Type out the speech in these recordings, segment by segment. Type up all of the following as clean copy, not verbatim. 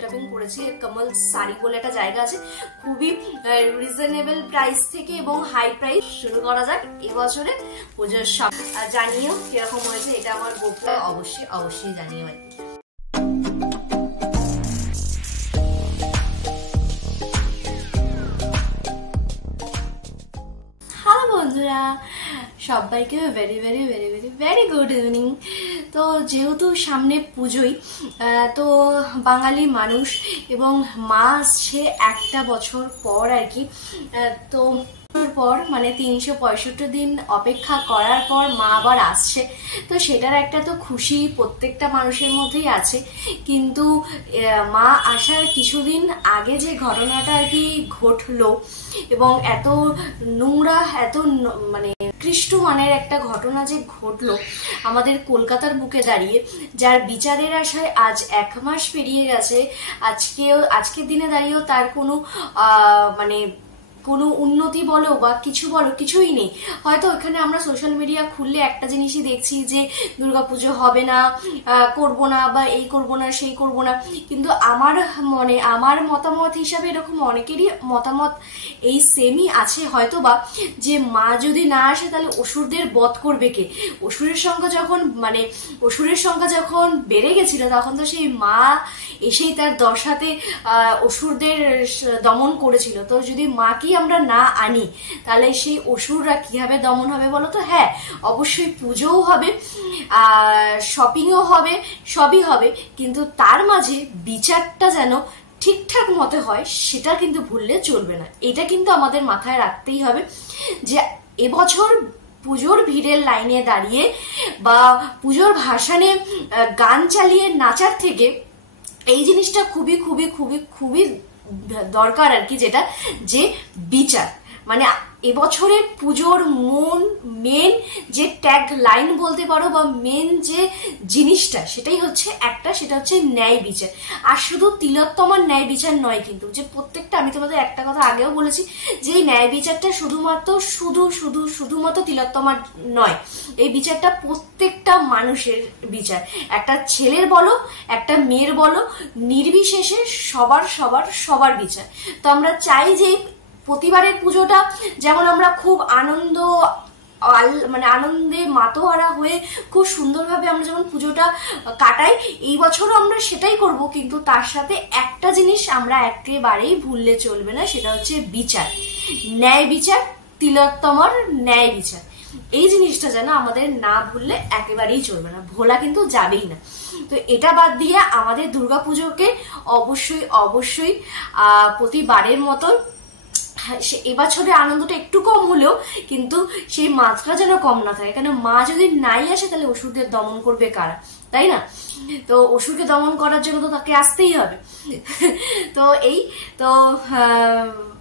Shopping করেছি কমল শাড়ি বলে একটা জায়গা আছে, খুবই রিজনেবল প্রাইস থেকে এবং হাই প্রাইস। শুরু করা যাক এবছরে পুজোর শপিং। জানিও কিরকম হয়েছে, এটা আমার গোপন, অবশ্যই অবশ্যই জানিও আর কি। হ্যালো বন্ধুরা, সবাইকে very very very very very good evening. তো যেহেতু সামনে পুজোই, তো বাঙালি মানুষ এবং মা আসছে একটা বছর পর আর কি। তো পর মানে 365 দিন অপেক্ষা করার পর মা আবার আসছে, তো সেটার একটা তো খুশি প্রত্যেকটা মানুষের মধ্যেই আছে। কিন্তু মা আসার কিছুদিন আগে যে ঘটনাটা আর কি ঘটলো এবং এত নোংরা, এত মানে নিকৃষ্ট মানের একটা ঘটনা যে ঘটলো আমাদের কলকাতার বুকে দাঁড়িয়ে, যার বিচারের আশায় আজ 1 মাস পেরিয়ে গেছে। আজকের দিনে দাঁড়িয়েও তার কোনো মানে কোনো উন্নতি বলো বা কিছু বলো, কিছুই নেই। হয়তো এখানে আমরা সোশ্যাল মিডিয়া খুললে একটা জিনিসই দেখছি যে দুর্গাপুজো হবে না, করব না, বা এই করব না, সেই করব না। কিন্তু আমার মতামত হিসাবে এরকম অনেকেরই মতামত এই সেমই আছে হয়তো বা, যে মা যদি না আসে তাহলে অসুরদের বধ করবে কে? অসুরের সংখ্যা যখন বেড়ে গেছিল তখন তো সেই মা এসেই তার দশাতে অসুরদের দমন করেছিল। তো যদি মাকেই আমরা না আনি তাহলে সেই অসুররা কিভাবে দমন হবে বলো তো? হ্যাঁ, অবশ্যই পুজোও হবে, শপিংও হবে, সবই হবে, কিন্তু তার মাঝে বিচারটা যেন ঠিকঠাক মতে হয় সেটা কিন্তু ভুললে চলবে না। এটা কিন্তু আমাদের মাথায় রাখতেই হবে যে এবছর পুজোর ভিড়ের লাইনে দাঁড়িয়ে বা পুজোর ভাসানে গান চালিয়ে নাচার থেকে এই জিনিসটা খুবই খুবই খুবই খুবই দরকার আর কি, যেটা যে বিচার। মানে এবছরের পুজোর মেন যে ট্যাগ লাইন বলতে পারো বা মেন যে জিনিসটা, সেটাই হচ্ছে সেটা হচ্ছে ন্যায় বিচার। আর শুধু তিলোত্তমার ন্যায় বিচার নয়, কিন্তু যে প্রত্যেকটা, আমি তোমাদের একটা কথা আগেও বলেছি যে এই ন্যায় বিচারটা শুধুমাত্র তিলোত্তমার নয়, এই বিচারটা প্রত্যেকটা মানুষের বিচার। একটা ছেলের বলো, একটা মেয়ের বলো, নির্বিশেষে সবার বিচার। তো আমরা চাই যে প্রতিবারের পুজোটা যেমন আমরা খুব আনন্দে মাতোহারা হয়ে খুব সুন্দরভাবে আমরা যেমন পুজোটা কাটাই, এই বছরও আমরা সেটাই করব। কিন্তু তার সাথে একটা জিনিস আমরা একেবারেই ভুললে চলবে না, সেটা হচ্ছে বিচার, ন্যায় বিচার, তিলোত্তমার ন্যায় বিচার। এই জিনিসটা যেন আমাদের না ভুললে একেবারেই চলবে না, ভোলা কিন্তু যাবেই না। তো এটা বাদ দিয়ে আমাদের দুর্গাপুজোকে অবশ্যই প্রতিবারের মতন এবছরে আনন্দটা একটু কম হলেও কিন্তু সেই মাত্রা যেন কম না থাকে। কেন, মা যদি নাই আসে তাহলে অসুরদের দমন করবে কারা, তাই না? তো অসুরকে দমন করার জন্য তো তাকে আসতেই হবে। তো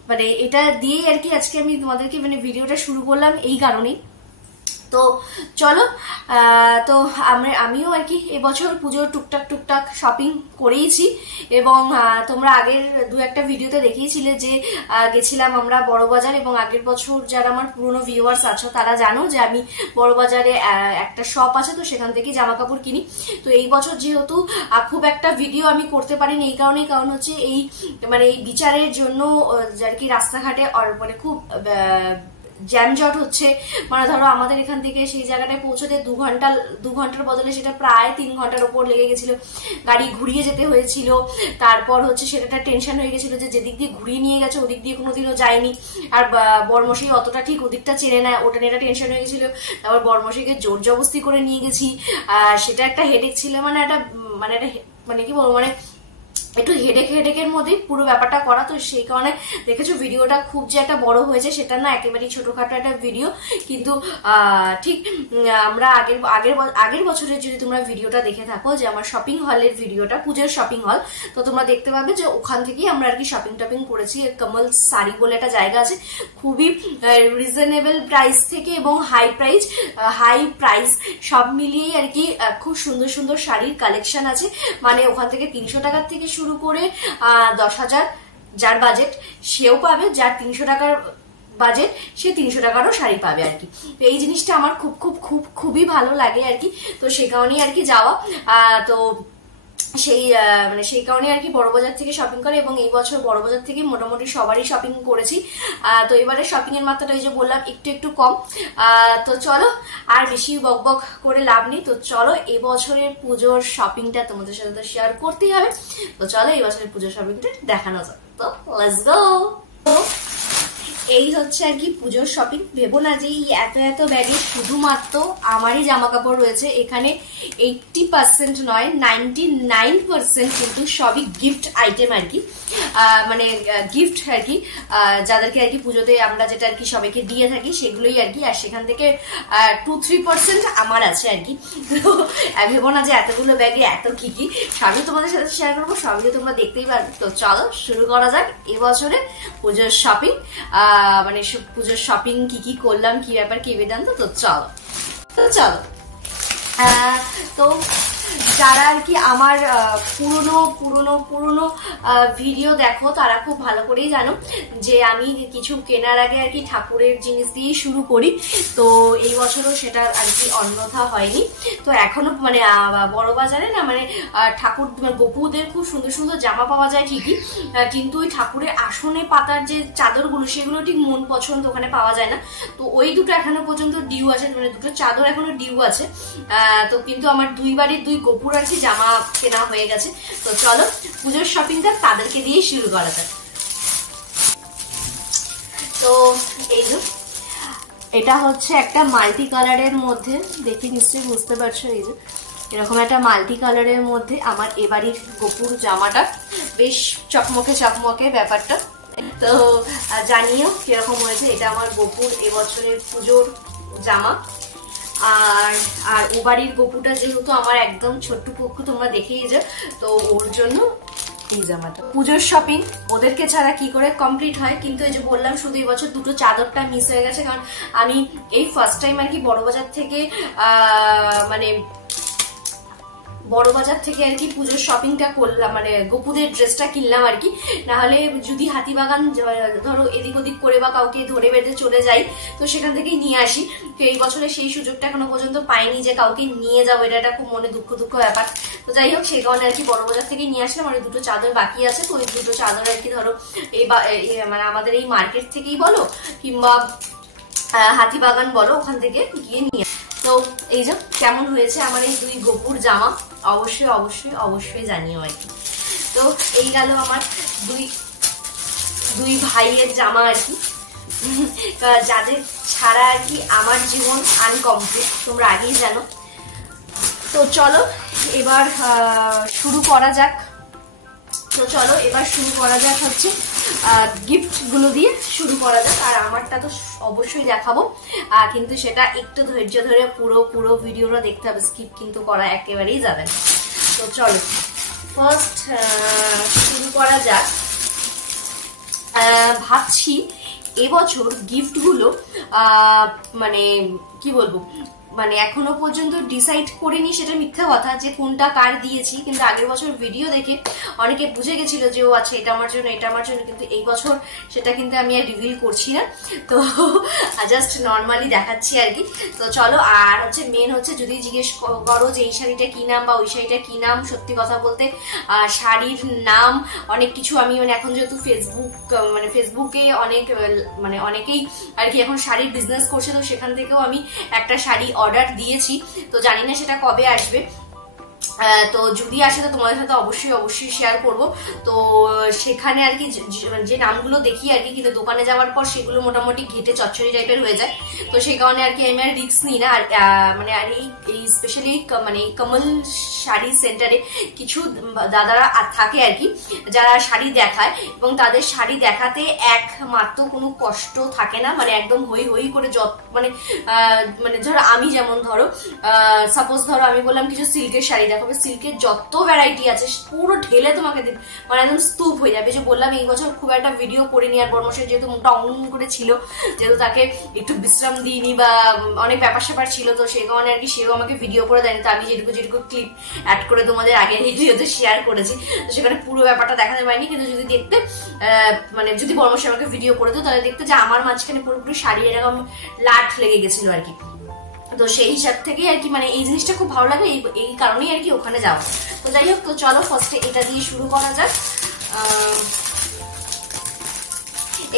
মানে এটা দিয়েই আর কি আজকে আমি তোমাদেরকে মানে ভিডিওটা শুরু করলাম এই কারণেই। তো চলো, তো আমিও আর কি এবছর পুজোর টুকটাক শপিং করেইছি এবং তোমরা আগের 2-1টা ভিডিওতে দেখিয়েছিলে যে গেছিলাম আমরা বড়বাজার, এবং আগের বছর যারা আমার পুরনো ভিউয়ার্স আছো তারা জানো যে আমি বড়বাজারে একটা শপ আছে, তো সেখান থেকে জামা কাপড় কিনি। তো এই বছর যেহেতু খুব একটা ভিডিও আমি করতে পারিনি, এই কারণ হচ্ছে এই বিচারের জন্য আর কি রাস্তাঘাটে মানে খুব জ্যামজট হচ্ছে। মানে ধরো আমাদের এখান থেকে সেই জায়গাটায় পৌঁছতে 2 ঘন্টার বদলে সেটা প্রায় 3 ঘন্টার ওপর লেগে গেছিল, গাড়ি ঘুরিয়ে যেতে হয়েছিল। তারপর হচ্ছে সেটা টেনশন হয়ে গেছিল যে যেদিক দিয়ে ঘুরিয়ে নিয়ে গেছে ওদিক দিয়ে কোনোদিনও যায়নি, আর বর্মশাই অতটা ঠিক ওদিকটা চেনে না, ওটা নিয়ে একটা টেনশন হয়ে গেছিল। তারপর বর্মশাইকে জোর জবস্তি করে নিয়ে গেছি, সেটা একটা হেডেক ছিল। মানে কি বলবো, মানে একটু হেডেকের মধ্যেই পুরো ব্যাপারটা করা। তো সেই কারণে দেখেছো ভিডিওটা খুব যে একটা বড় হয়েছে সেটা না, একেবারেই ছোটখাটো একটা ভিডিও। কিন্তু ঠিক আমরা আগের বছরের যদি তোমরা ভিডিওটা দেখে থাকো, যে আমার শপিং হলের ভিডিওটা, পুজোর শপিং হল, তো তোমরা দেখতে পাবে যে ওখান থেকেই আমরা আর কি শপিং করেছি। কমল শাড়ি বলে একটা জায়গা আছে, খুবই রিজনেবল প্রাইস থেকে এবং হাই প্রাইস সব মিলিয়েই আর কি খুব সুন্দর শাড়ির কালেকশন আছে। মানে ওখান থেকে 300 টাকার থেকে শুরু করে 10,000 যার বাজেট সেও পাবে, যার 300 টাকার বাজেট সে 300 টাকারও শাড়ি পাবে আর কি। তো এই জিনিসটা আমার খুবই ভালো লাগে আর কি। তো সে কারণেই আর কি যাওয়া। তো সেই মানে সেই কারণে আর কি বড়বাজার থেকে শপিং করে, এবং এই বছর বড়বাজার থেকে মোটামুটি সবারই শপিং করেছি। তো এবারে শপিং এর মাত্রাটা এই যে বললাম একটু কম। তো চলো আর বেশি বক বক করে লাভ নেই, তো চলো এবছরের পুজোর শপিংটা তোমাদের সাথে শেয়ার করতেই হবে। তো চলো এই বছরের পুজোর শপিংটা দেখানো যাক, তো লেটস গো। এই হচ্ছে আর কি পুজোর শপিং। ভেবো না যে এই এত ব্যাগে শুধুমাত্র আমারই জামা কাপড় রয়েছে, এখানে 80% নয় 99% কিন্তু সবই গিফট আইটেম আর কি, মানে গিফট আর কি, যাদেরকে আর কি পুজোতে আমরা যেটা আর কি সবাইকে দিয়ে থাকি সেগুলোই আর কি, আর সেখান থেকে 2-3% আমার আছে আর কি। তো ভেবো না যে এতগুলো ব্যাগে এত কি সবই তোমাদের সাথে শেয়ার করবো, সবই তোমরা দেখতেই পারবে। তো চলো শুরু করা যাক এবছরে পুজোর শপিং, মানে পুজোর শপিং কি করলাম, কি ব্যাপার, কি বেদান্ত। তো চলো তো যারা আর কি আমার পুরনো ভিডিও দেখো তারা খুব ভালো করেই জানো যে আমি কিছু কেনার আগে আর কি ঠাকুরের জিনিস দিয়েই শুরু করি। তো এই বছরও সেটা আর কি অন্যথা হয়নি। তো এখনো মানে বড় বাজারে না মানে ঠাকুর গোপুদের খুব সুন্দর জামা পাওয়া যায় ঠিকই, কিন্তু ওই ঠাকুরের আসনে পাতার যে চাদরগুলো সেগুলো ঠিক মন পছন্দ ওখানে পাওয়া যায় না। তো ওই দুটো এখনো পর্যন্ত ডিউ আছে, মানে দুটো চাদর এখনো ডিউ আছে। তো কিন্তু আমার দুই বাড়ির দুই গোপুর আর কি জামা কেনা হয়ে গেছে। তো চলো পুজোর শপিংটা তাদেরকে দিয়ে শুরু করা যাক। তো এই যে এটা হচ্ছে একটা মাল্টি কালারের মধ্যে, দেখে নিশ্চয়ই বুঝতে পারছো, এই যে এরকম একটা মাল্টি কালারের মধ্যে আমার এবাড়ির গোপুর জামাটা বেশ চকমকে ব্যাপারটা। তো জানিও কিরকম হয়েছে। এটা আমার গোপুর এবছরের পুজোর জামা। আর ও বাড়ির গোপুটা যেহেতু আমার একদম ছোট্ট পক্ষ, তোমরা দেখেই যাও, তো ওর জন্য এই জামাটা। পুজোর শপিং ওদেরকে ছাড়া কি করে কমপ্লিট হয়। কিন্তু এই যে বললাম শুধু এই বছর দুটো চাদরটা মিস হয়ে গেছে, কারণ আমি এই ফার্স্ট টাইম আর কি বড়বাজার থেকে মানে বড়বাজার থেকে আর কি পুজোর শপিংটা করলাম, মানে গোপুদের ড্রেসটা কিনলাম আর কি। নাহলে যদি হাতিবাগান ধরো এদিক ওদিক করে বা কাউকে ধরে বেঁধে চলে যাই তো সেখান থেকেই নিয়ে আসি। তো এই বছরে সেই সুযোগটা এখনো পর্যন্ত পাইনি যে কাউকে নিয়ে যাবো, এটা একটা খুব মনে দুঃখ ব্যাপার। তো যাই হোক সেই কারণে আর কি বড়বাজার থেকে নিয়ে আসলাম। আর দুটো চাদর বাকি আছে, তো ওই দুটো চাদর আর কি ধরো এই মানে আমাদের এই মার্কেট থেকেই বলো কিংবা হাতিবাগান বলো ওখান থেকে গিয়ে নিয়ে। তো এই যে কেমন হয়েছে আমার এই দুই গোপুর জামা অবশ্যই জানিও আর কি। তো এই গেল আমার দুই ভাইয়ের জামা আর কি, যাদের ছাড়া আর কি আমার জীবন আনকমপ্লিট, তোমরা আগেই জানো। তো চলো এবার শুরু করা যাক। হচ্ছে গিফট গুলো দিয়ে শুরু করা যাক। আর আমারটা তো অবশ্যই দেখাবো, কিন্তু সেটা একটু ধৈর্য ধরে পুরো ভিডিওটা দেখতে হবে, স্কিপ কিন্তু করা একেবারেই যাবে না। তো চলো ফার্স্ট শুরু করা যাক। ভাবছি এবছর গিফট গুলো মানে কি বলবো, মানে এখনো পর্যন্ত ডিসাইড করিনি, সেটা মিথ্যা কথা যে কোনটা কার দিয়েছি। কিন্তু আগের বছর ভিডিও দেখে অনেকে বুঝে গেছিল যে ও আচ্ছা এটা আমার জন্য, কিন্তু এই বছর সেটা কিন্তু আমি আর রিভিল করছি না, তো জাস্ট নর্মালি দেখাচ্ছি আর কি। তো চলো। আর হচ্ছে মেন হচ্ছে যদি জিজ্ঞেস করো যে এই শাড়িটা কি নাম বা ওই শাড়িটা কি নাম, সত্যি কথা বলতে শাড়ির নাম অনেক কিছু আমি মানে এখন যেহেতু ফেসবুকে অনেকেই আর কি এখন শাড়ির বিজনেস করছে, তো সেখান থেকেও আমি একটা শাড়ি অর্ডার দিয়েছি। তো জানি না সেটা কবে আসবে, তো যদি আসে তো তোমাদের সাথে অবশ্যই শেয়ার করব। তো সেখানে আর কি যে নামগুলো দেখি আর কি, কিন্তু দোকানে যাওয়ার পর সেগুলো মোটামুটি ঘেটে চচ্চড়ি টাইপের হয়ে যায়। তো সেই কারণে আর কি আমি আর রিস্ক নিই না। আর মানে আর এই স্পেশালি মানে কমল শাড়ি সেন্টারে কিছু দাদারা থাকে আর কি যারা শাড়ি দেখায়, এবং তাদের শাড়ি দেখাতে একমাত্র কোনো কষ্ট থাকে না, মানে একদম হই করে মানে ধরো আমি যেমন ধরো সাপোজ ধরো আমি বললাম কিছু সিল্কের শাড়ি দেখো, সিল্কের যত ভ্যারাইটি আছে পুরো ঢেলে তোমাকে মানে একদম স্তূপ হয়ে যাবে। যে বললাম এই বছর খুব একটা ভিডিও করিনি, আর বর্মশের যেহেতু মুখটা অন করে ছিল, যেহেতু তাকে একটু বিশ্রাম দিইনি বা অনেক ব্যাপার স্যাপার ছিল, তো সেই কারণে আর কি সেও আমাকে ভিডিও করে দেয়নি। তো আমি যেটুকু ক্লিপ অ্যাড করে তোমাদের আগের ভিডিওতে শেয়ার করেছি, তো সেখানে পুরো ব্যাপারটা দেখাতে পারিনি। কিন্তু যদি দেখতে মানে যদি বর্মশে আমাকে ভিডিও করে দিত তাহলে দেখতে যে আমার মাঝখানে পুরোপুরি শাড়ি এরকম লাট লেগে গেছিল আর কি। তো সেই হিসাব থেকে আর কি মানে এই জিনিসটা খুব ভালো লাগে, এই কারণেই আর কি ওখানে যাওয়া। তো যাই হোক, তো চলো ফার্স্টে এটা দিয়ে শুরু করা যাক।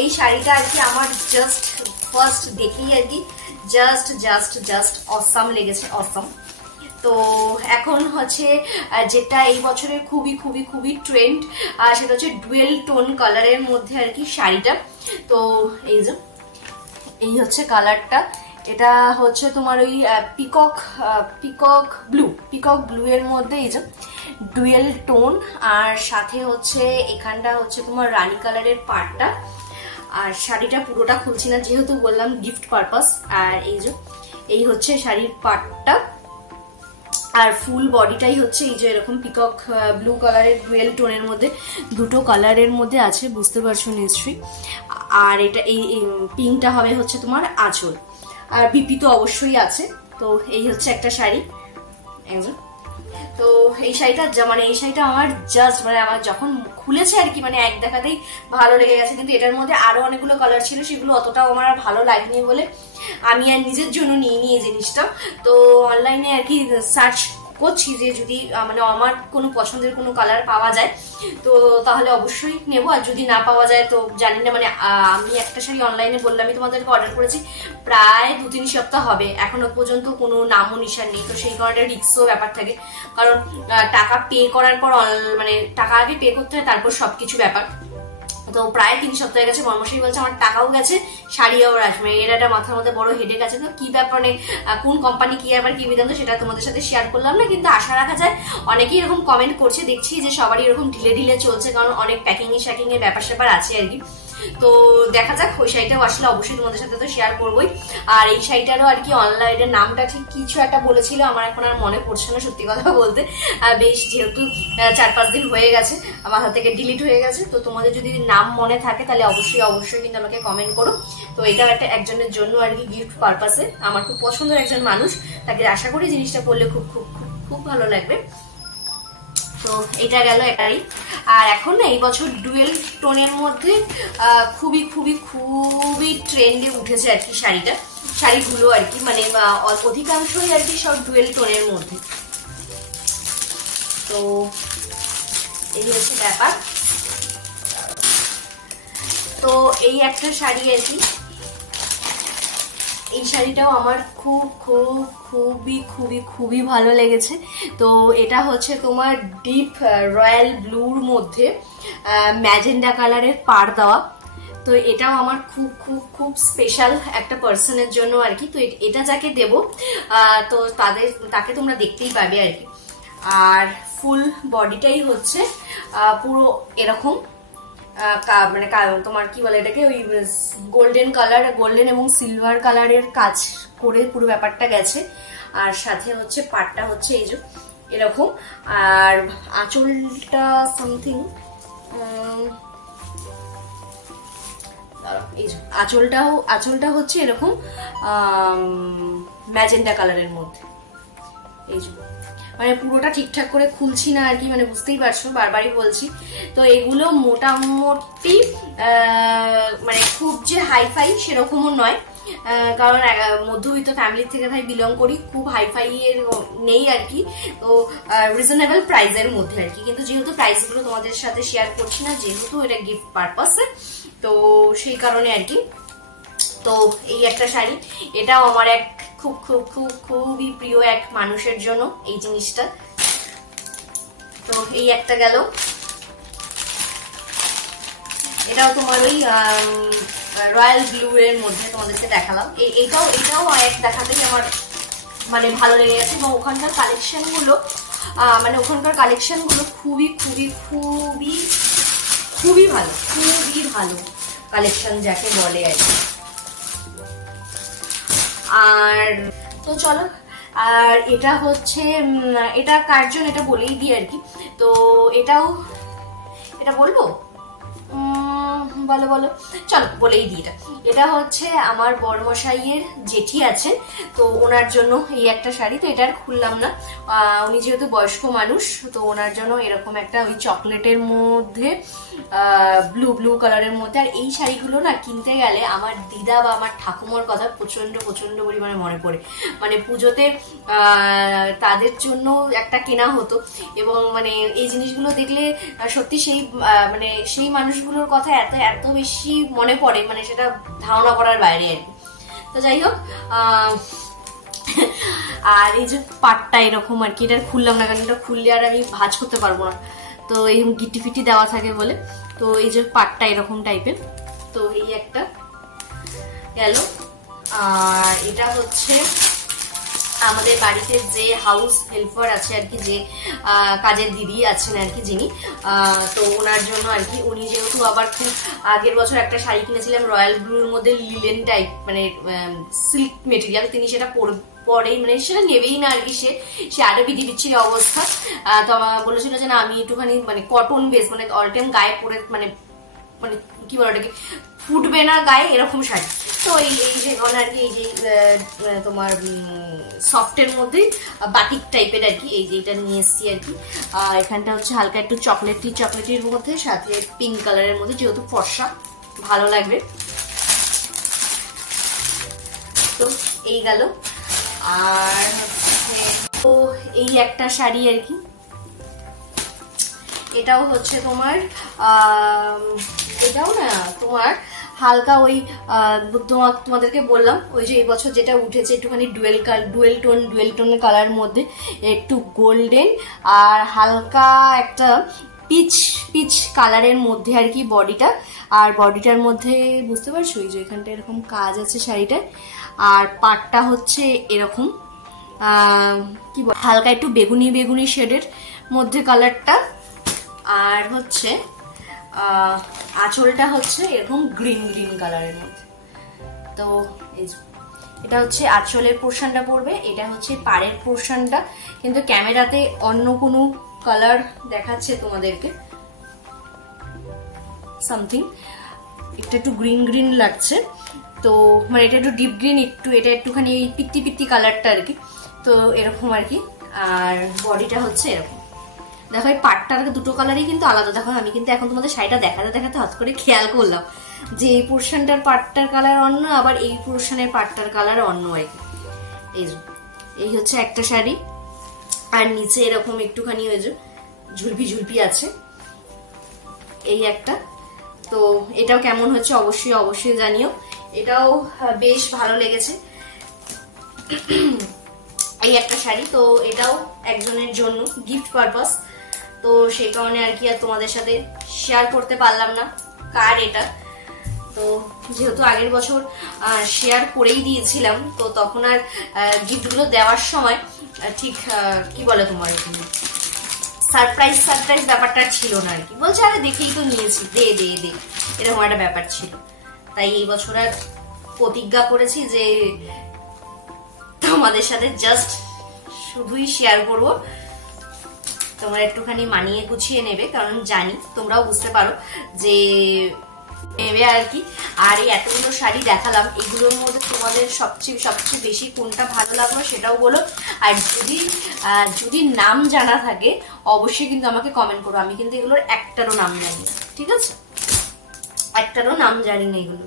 এই শাড়িটা আর কি আমার জাস্ট ফার্স্ট দেখেই আর কি জাস্ট অসাম লেগেছে, অসাম। তো এখন হচ্ছে যেটা এই বছরের খুবই ট্রেন্ড, সেটা হচ্ছে ডুয়েল টোন কালারের মধ্যে আর কি শাড়িটা। তো এই যে এই হচ্ছে কালারটা, এটা হচ্ছে তোমার ওই পিকক ব্লু এর মধ্যে এই যে ডুয়েল টোন, আর সাথে হচ্ছে এখানটা হচ্ছে তোমার রানী কালারের পাড়টা। আর শাড়িটা পুরোটা খুলছি না যেহেতু বললাম গিফট পারপাস। আর এই যে এই হচ্ছে শাড়ির পাড়টা, আর ফুল বডিটাই হচ্ছে এই যে এরকম পিকক ব্লু কালারের ডুয়েল টোনের মধ্যে, দুটো কালারের মধ্যে আছে, বুঝতে পারছো নিশ্চয়ই। আর এটা এই পিঙ্কটা হবে হচ্ছে তোমার আঁচল, আর বিপি তো অবশ্যই আছে। তো এই হচ্ছে একটা শাড়ি। তো এই শাড়িটা মানে এই শাড়িটা আমার জাস্ট মানে আমার যখন খুলেছে আর কি মানে এক দেখাতেই ভালো লেগে গেছে, কিন্তু এটার মধ্যে আরো অনেকগুলো কালার ছিল, সেগুলো অতটাও আমার ভালো লাগেনি বলে আমি আর নিজের জন্য নিইনি এই জিনিসটা। তো অনলাইনে আর কি সার্চ করছি যে যদি মানে আমার কোনো পছন্দের কোনো কালার পাওয়া যায় তো তাহলে অবশ্যই নেব, আর যদি না পাওয়া যায় তো জানি না। মানে আমি একটা শাড়ি অনলাইনে বললামই তোমাদেরকে অর্ডার করেছি, প্রায় 2-3 সপ্তাহ হবে, এখনো পর্যন্ত কোনো নামও নিশান নেই। তো সেই কারণে রিস্কও ব্যাপার থাকে, কারণ টাকা পে করার পর মানে টাকা আগে পে করতে হয়, তারপর সবকিছু ব্যাপার। তো প্রায় 3 সপ্তাহ গেছে, মর্মশাই বলছে আমার টাকাও গেছে, শাড়িও আসবে, এর একটা মাথার মধ্যে বড় হেডেক আছে। তো কি ব্যাপারে কোন কোম্পানি কি আবার কি বিধান্ত সেটা তোমাদের সাথে শেয়ার করলাম না, কিন্তু আশা রাখা যায় অনেকেই এরকম কমেন্ট করছে, দেখছি যে সবারই এরকম ঢিলে চলছে, কারণ অনেক প্যাকিং এর ব্যাপার স্যাপার আছে আর কি। তো দেখা যাক, ওই শাড়িটাও আসলে অবশ্যই তোমাদের সাথে তো শেয়ার করবোই। আর এই শাড়িটারও আর কি অনলাইনের নামটা ঠিক কিছু একটা বলেছিল, আমার এখন আর মনে পড়ছে না সত্যি কথা বলতে, বেশ যেহেতু 4-5 দিন হয়ে গেছে আমার হাত থেকে ডিলিট হয়ে গেছে। তো তোমাদের যদি নাম মনে থাকে তাহলে অবশ্যই কিন্তু আমাকে কমেন্ট করো। তো এটা একটা একজনের জন্য আর কি গিফট পারপাসে, আমার খুব পছন্দের একজন মানুষ, তাকে আশা করি জিনিসটা পড়লে খুব ভালো লাগবে। তো এটা গেল এটাই। আর এখন না এই বছর ডুয়েল টোনের মধ্যে খুবই ট্রেন্ডে উঠেছে আর কি শাড়িগুলো আর কি, মানে অধিকাংশই আর কি সব ডুয়েল টোনের মধ্যে। তো এই হচ্ছে ব্যাপার। তো এই একটা শাড়ি আর কি, এই শাড়িটাও আমার খুবই ভালো লেগেছে। তো এটা হচ্ছে তোমার ডিপ রয়্যাল ব্লুর মধ্যে ম্যাজেন্ডা কালারের পাড় দেওয়া। তো এটাও আমার খুব স্পেশাল একটা পার্সনের জন্য আর কি। তো এটা যাকে দেব তো তাকে তোমরা দেখতেই পাবে আর কি। আর ফুল বডিটাই হচ্ছে পুরো এরকম মানে তোমার কি বলে এটাকে, ওই গোল্ডেন এবং সিলভার কালারের কাজ করে পুরো ব্যাপারটা গেছে। আর সাথে হচ্ছে পাটটা হচ্ছে এই যে এরকম, আর আঁচলটা সামথিং এই যে আঁচলটা হচ্ছে এরকম ম্যাজেন্ডা কালারের মধ্যে। এই যে মানে পুরোটা ঠিকঠাক করে খুলছি না আর কি, মানে বুঝতেই পারছো, বারবারই বলছি। তো এগুলো মোটামুটি মানে খুব যে হাইফাই সেরকমও নয়, কারণ মধ্যবিত্ত ফ্যামিলি থেকে ভাই বিলং করি, খুব হাইফাই এর নেই আর কি। তো রিজনেবল প্রাইসের মধ্যে আর কি, কিন্তু যেহেতু প্রাইসগুলো তোমাদের সাথে শেয়ার করছি না, যেহেতু এটা গিফট পারপাসে, তো সেই কারণে আর কি। তো এই একটা শাড়ি, এটাও আমার এক খুবই প্রিয় এক মানুষের জন্য এই জিনিসটা। তো এই একটা গেল, এটাও তোমার ওই রয়্যাল ব্লু এর মধ্যে তোমাদেরকে দেখালাম। এটাও এক দেখাতেই আমার মানে ভালো লেগে গেছে, এবং ওখানকার কালেকশন গুলো খুবই ভালো কালেকশন যাকে বলে আর কি। আর তো চলো, আর এটা হচ্ছে এটা কার্জন, এটা বলেই দিই আর কি। তো এটা বলবো বলো বলো, চলো বলেই দিই। এটা হচ্ছে আমার বড়মশাইয়ের জেঠি আছেন, তো ওনার জন্য এই একটা শাড়ি। তো এটা আর খুললাম না, উনি যেহেতু বয়স্ক মানুষ, তো ওনার জন্য এরকম একটা ওই চকলেটের মধ্যে ব্লু ব্লু কালারের মধ্যে। আর এই শাড়িগুলো না কিনতে গেলে আমার দিদা বা আমার ঠাকুমার কথা প্রচন্ড প্রচন্ড পরিমাণে মনে পড়ে। মানে পুজোতে তাদের জন্য একটা কেনা হতো, এবং মানে এই জিনিসগুলো দেখলে সত্যি সেই মানে সেই মানুষগুলোর কথা এত এত বেশি মনে পড়ে, মানে সেটা ধারণা করার বাইরে আর কি। তো যাই হোক, আর এই যে পাটটা এরকম আর কি, এটা খুললাম না কারণ এটা খুললে আর আমি ভাঁজ করতে পারবো না, তো এই গিটি ফিটি দেওয়া থাকে বলে। তো এই যে পাটটা এরকম টাইপের, তো এই একটা গেল। আর এটা হচ্ছে আমাদের বাড়িতে যে হাউস হেল্পার আছে আর কি, যে কাজের দিদি আছেন আর কি যিনি, তো ওনার জন্য আর কি। উনি যেহেতু আবার খুব আগের বছর একটা শাড়ি কিনেছিলাম রয়্যাল ব্লুর মধ্যে লিলেন টাইপ, মানে সিল্ক মেটেরিয়াল, তিনি সেটা পরে মানে সেটা নেবেই না আর কি, সে আরো বিধি বিচ্ছিরি অবস্থা। তো আমার বলেছিল যে না আমি একটুখানি মানে কটন বেস, মানে অল টাইম গায়ে পরে মানে মানে কি বলে ওটাকে ফুটবে না গায়ে এরকম শাড়ি। তো এই যে আর কি, এই যে তোমার সফটের মধ্যে বাটিক টাইপের আর কি, এই যে এটা নিয়ে এসছি আর কি। এখানটা হচ্ছে হালকা একটু চকলেটির মধ্যে, সাথে পিঙ্ক কালারের মধ্যে, যেহেতু ফর্সা ভালো লাগবে। তো এই গেল। আর হচ্ছে তো এই একটা শাড়ি আর কি, এটাও হচ্ছে তোমার এটাও না তোমার হালকা ওই তোমাদেরকে বললাম ওই যে এই বছর যেটা উঠেছে একটুখানি ডুয়েল টোনের কালার মধ্যে, একটু গোল্ডেন আর হালকা একটা পিচ কালারের মধ্যে আর কি বডিটা। আর বডিটার মধ্যে বুঝতে পারছো এই যে এখানটা এরকম কাজ আছে শাড়িটায়। আর পাটটা হচ্ছে এরকম কি বল হালকা একটু বেগুনি শেডের মধ্যে কালারটা। আর হচ্ছে আঁচলটা হচ্ছে এরকম গ্রিন কালারের মধ্যে। তো এটা হচ্ছে আঁচলের পোর্শনটা পড়বে, এটা হচ্ছে পাড়ের পোর্শনটা, কিন্তু ক্যামেরাতে অন্য কোনো কালার দেখাচ্ছে তোমাদেরকে, সামথিং একটু গ্রিন লাগছে। তো মানে এটা একটু ডিপ গ্রিন, এটা একটুখানি এই পিত্তি কালারটা আর কি। তো এরকম আর কি। আর বডিটা হচ্ছে এরকম। দেখো এই পাটটার দুটো কালারই কিন্তু আলাদা। দেখো আমি কিন্তু এখন তোমাদের শাড়িটা দেখাতে হাত করে খেয়াল করলাম যে এই পোর্শনটার পাটটার কালার অন্য, আবার এই পোর্শনের পাটটার কালার অন্য আর কি। এই হচ্ছে একটা শাড়ি। আর নিচে এরকম একটুখানি ওই যে ঝুলপি আছে, এই একটা। তো এটাও কেমন হচ্ছে অবশ্যই জানিও, এটাও বেশ ভালো লেগেছে। এই একটা শাড়ি, তো এটাও একজনের জন্য গিফট পারপাস, তো সেই কারণে আর কি আর তোমাদের সাথে শেয়ার করতে পারলাম না কার এটা। তো যেহেতু আগের বছর শেয়ার করেই দিয়েছিলাম, তো তখন আর গিফটগুলো দেওয়ার সময় ঠিক কি বলে তোমার সারপ্রাইজ ব্যাপারটা ছিল না আর কি। বলছে আরে দেখেই তো নিয়েছি, দে এরকম একটা ব্যাপার ছিল। তাই এই বছর আর প্রতিজ্ঞা করেছি যে তোমাদের সাথে জাস্ট শুধুই শেয়ার করবো, তোমরা একটুখানি মানিয়ে গুছিয়ে নেবে, কারণ জানি তোমরাও বুঝতে পারো যে নেবে আর কি। আর এই এতগুলো শাড়ি দেখালাম, এগুলোর মধ্যে তোমাদের সবচেয়ে বেশি কোনটা ভালো লাগলো সেটাও বলো। আর যদি নাম জানা থাকে অবশ্যই কিন্তু আমাকে কমেন্ট করো। আমি কিন্তু এগুলোর একটারও নাম জানি না, ঠিক আছে? একটারও নাম জানি না এগুলো।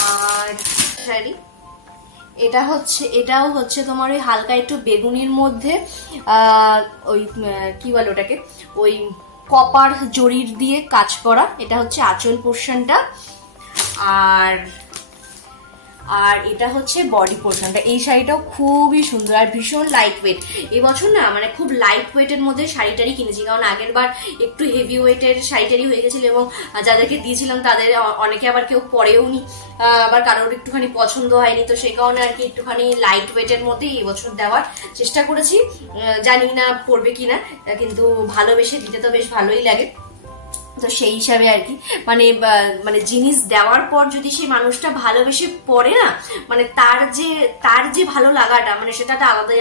আর শাড়ি এটাও হচ্ছে তোমার ওই হালকা একটু বেগুনির মধ্যে ওই কি বলে ওটাকে, ওই কপার জরির দিয়ে কাজ করা। এটা হচ্ছে আঁচল পোর্শনটা, আর এটা হচ্ছে বডি পোর্শনটা। এই শাড়িটাও খুবই সুন্দর আর ভীষণ লাইট ওয়েট। এবছর না মানে খুব লাইট ওয়েটের মধ্যে শাড়িটারই কিনেছি, কারণ আগের বার একটু হেভি ওয়েটের শাড়িটারই হয়ে গেছিল, এবং যাদেরকে দিয়েছিলাম তাদের অনেকে আবার কেউ পরেও নি, আবার কারোর একটুখানি পছন্দ হয়নি। তো সেই কারণে আর কি একটুখানি লাইট ওয়েটের মধ্যে এবছর দেওয়ার চেষ্টা করেছি। জানি না পড়বে কিনা, কিন্তু ভালোবেসে দিতে তো বেশ ভালোই লাগে। তো সেই হিসাবে আর কি মানে জিনিস দেওয়ার পর যদি সেই মানুষটা ভালোবেসে পড়ে না, মানে তার যে ভালো লাগাটা, মানে সেটা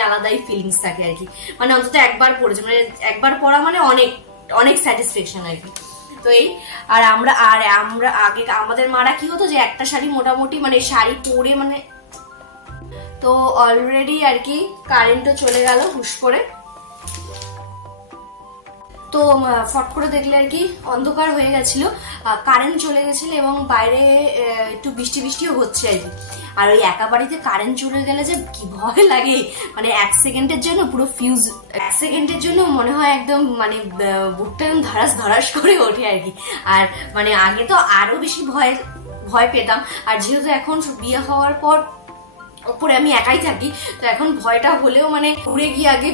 আলাদাই ফিলিংস থাকে আর কি। মানে অন্তত একবার পড়েছে, মানে একবার পড়া মানে অনেক স্যাটিসফ্যাকশন আর কি। তো এই আর আমরা আগে আমাদের মারা কি হতো যে একটা শাড়ি মোটামুটি মানে শাড়ি পরে মানে, তো অলরেডি আর কি কারেন্টও চলে গেল হুশ করে। তো ফট করে দেখলে আর কি অন্ধকার হয়ে গেছিল, কারেন্ট চলে গেছিল এবং বাইরে একটু বৃষ্টি বৃষ্টিও হচ্ছে আর কি। আর ওই একা বাড়িতে কারেন্ট চলে গেলে যে কি ভয় লাগে, মানে 1 সেকেন্ডের জন্য পুরো ফিউজ, 1 সেকেন্ডের জন্য মনে হয় একদম মানে বুকটা একদম ধারাস ধারাস করে ওঠে আর কি। আর মানে আগে তো আরো বেশি ভয় পেতাম, আর যেহেতু এখন বিয়ে হওয়ার পর ওপরে আমি একাই থাকি, তো এখন ভয়টা হলেও মানে ঘুরে গিয়ে আগে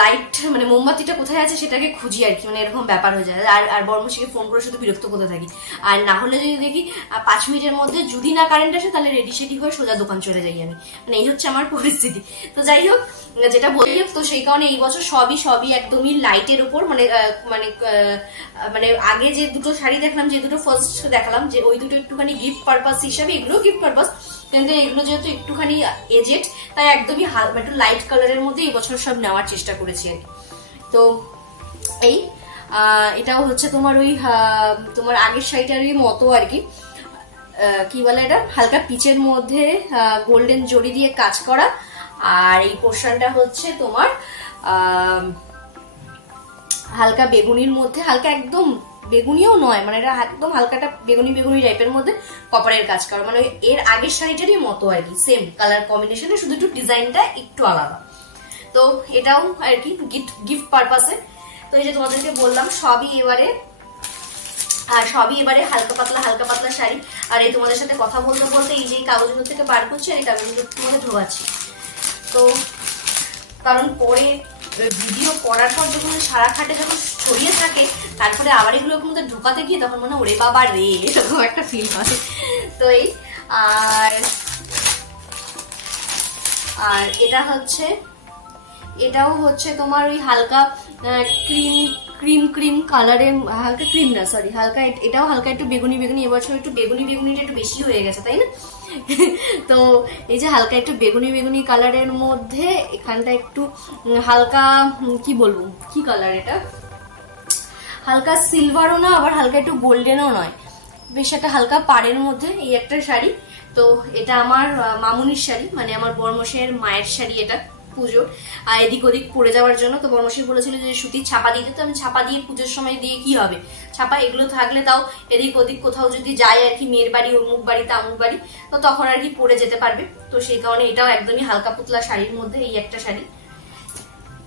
লাইট মানে মোমবাতিটা কোথায় আছে সেটাকে খুঁজি আর কি, মানে এরকম ব্যাপার হয়ে যায়। আর বর্মশীকে ফোন করে শুধু বিরক্ত করতে থাকি। আর না হলে যদি দেখি 5 মিনিটের মধ্যে যদি না কারেন্ট আসে তাহলে রেডি সেডি হয়ে সোজা দোকান চলে যাই আমি, মানে এই হচ্ছে আমার পরিস্থিতি। তো যাই হোক, যেটা বলি, তো সেই কারণে এই বছর সবই একদমই লাইটের উপর, মানে মানে মানে আগে যে দুটো শাড়ি দেখলাম, যে দুটো ফার্স্ট দেখালাম, যে ওই দুটো একটুখানি গিফট পারপাস হিসাবে, এগুলো গিফট পারপাস, কিন্তু এগুলো যেহেতু একটুখানি এজেড তাই একদমই একটু লাইট কালারের মধ্যে এই বছর সব নেওয়ার চেষ্টা করেছি আর কি। তো এই এটাও হচ্ছে তোমার ওই তোমার আগের শাড়িটারই মতো আর কি, কি বলে এটা, হালকা পিচের মধ্যে গোল্ডেন জড়ি দিয়ে কাজ করা। আর এই পোর্শনটা হচ্ছে তোমার হালকা বেগুনির মধ্যে, হালকা একদম বেগুনিও নয়, মানে এটা একদম হালকাটা বেগুনি বেগুনি টাইপের মধ্যে কপারের কাজ করা, মানে এর আগের শাড়িটারই মতো আর কি, সেম কালার কম্বিনেশনে, শুধু একটু ডিজাইনটা একটু আলাদা। তো এটাও আর কি গিফট পারপাসে। তো এই যে তোমাদেরকে বললাম সবই এবারে হালকা পাতলা শাড়ি। আর এই তোমাদের সাথে কথা বলতে বলতে এই যে কাগজগুলো থেকে বার করছি আর এই কাগজগুলো মধ্যে ঢোকাচ্ছি। তো কারণ পরে ভিডিও করার পর যখন সারা খাটে যখন ছড়িয়ে থাকে, তারপরে আবার এগুলোর মধ্যে ঢোকাতে গিয়ে তখন মনে ওরে বাবা রে, এরকম একটা ফিল হয়। তো এই আর এটাও হচ্ছে তোমার ওই হালকা ক্রিম কালারের, হালকা ক্রিম না সরি হালকা, এটাও হালকা একটু বেগুনি, এবছর একটু বেগুনিটা একটু বেশি হয়ে গেছে তাই না। তো এই যে হালকা একটু বেগুনি কালারের মধ্যে এখানটা একটু হালকা কি বলবো কি কালার, এটা হালকা সিলভারও না আবার হালকা একটু গোল্ডেনও নয়, বেশ একটা হালকা পাড়ের মধ্যে এই একটা শাড়ি। তো এটা আমার মামুনির শাড়ি, মানে আমার বর্মশের মায়ের শাড়ি এটা পুজোর, আর এদিক ওদিক পরে যাওয়ার জন্য। তো বর্মশী বলেছিল যে সুতির ছাপা দিতে, তো আমি ছাপা দিয়ে পুজোর সময় দিয়ে কি হবে, ছাপা এগুলো থাকলে তাও এদিক ওদিক কোথাও যদি যায় আর কি, মেয়ের বাড়ি অমুক বাড়ি তামুক বাড়ি, তো তখন আর কি পরে যেতে পারবে। তো সেই কারণে এটাও একদমই হালকা পুতলা শাড়ির মধ্যে এই একটা শাড়ি।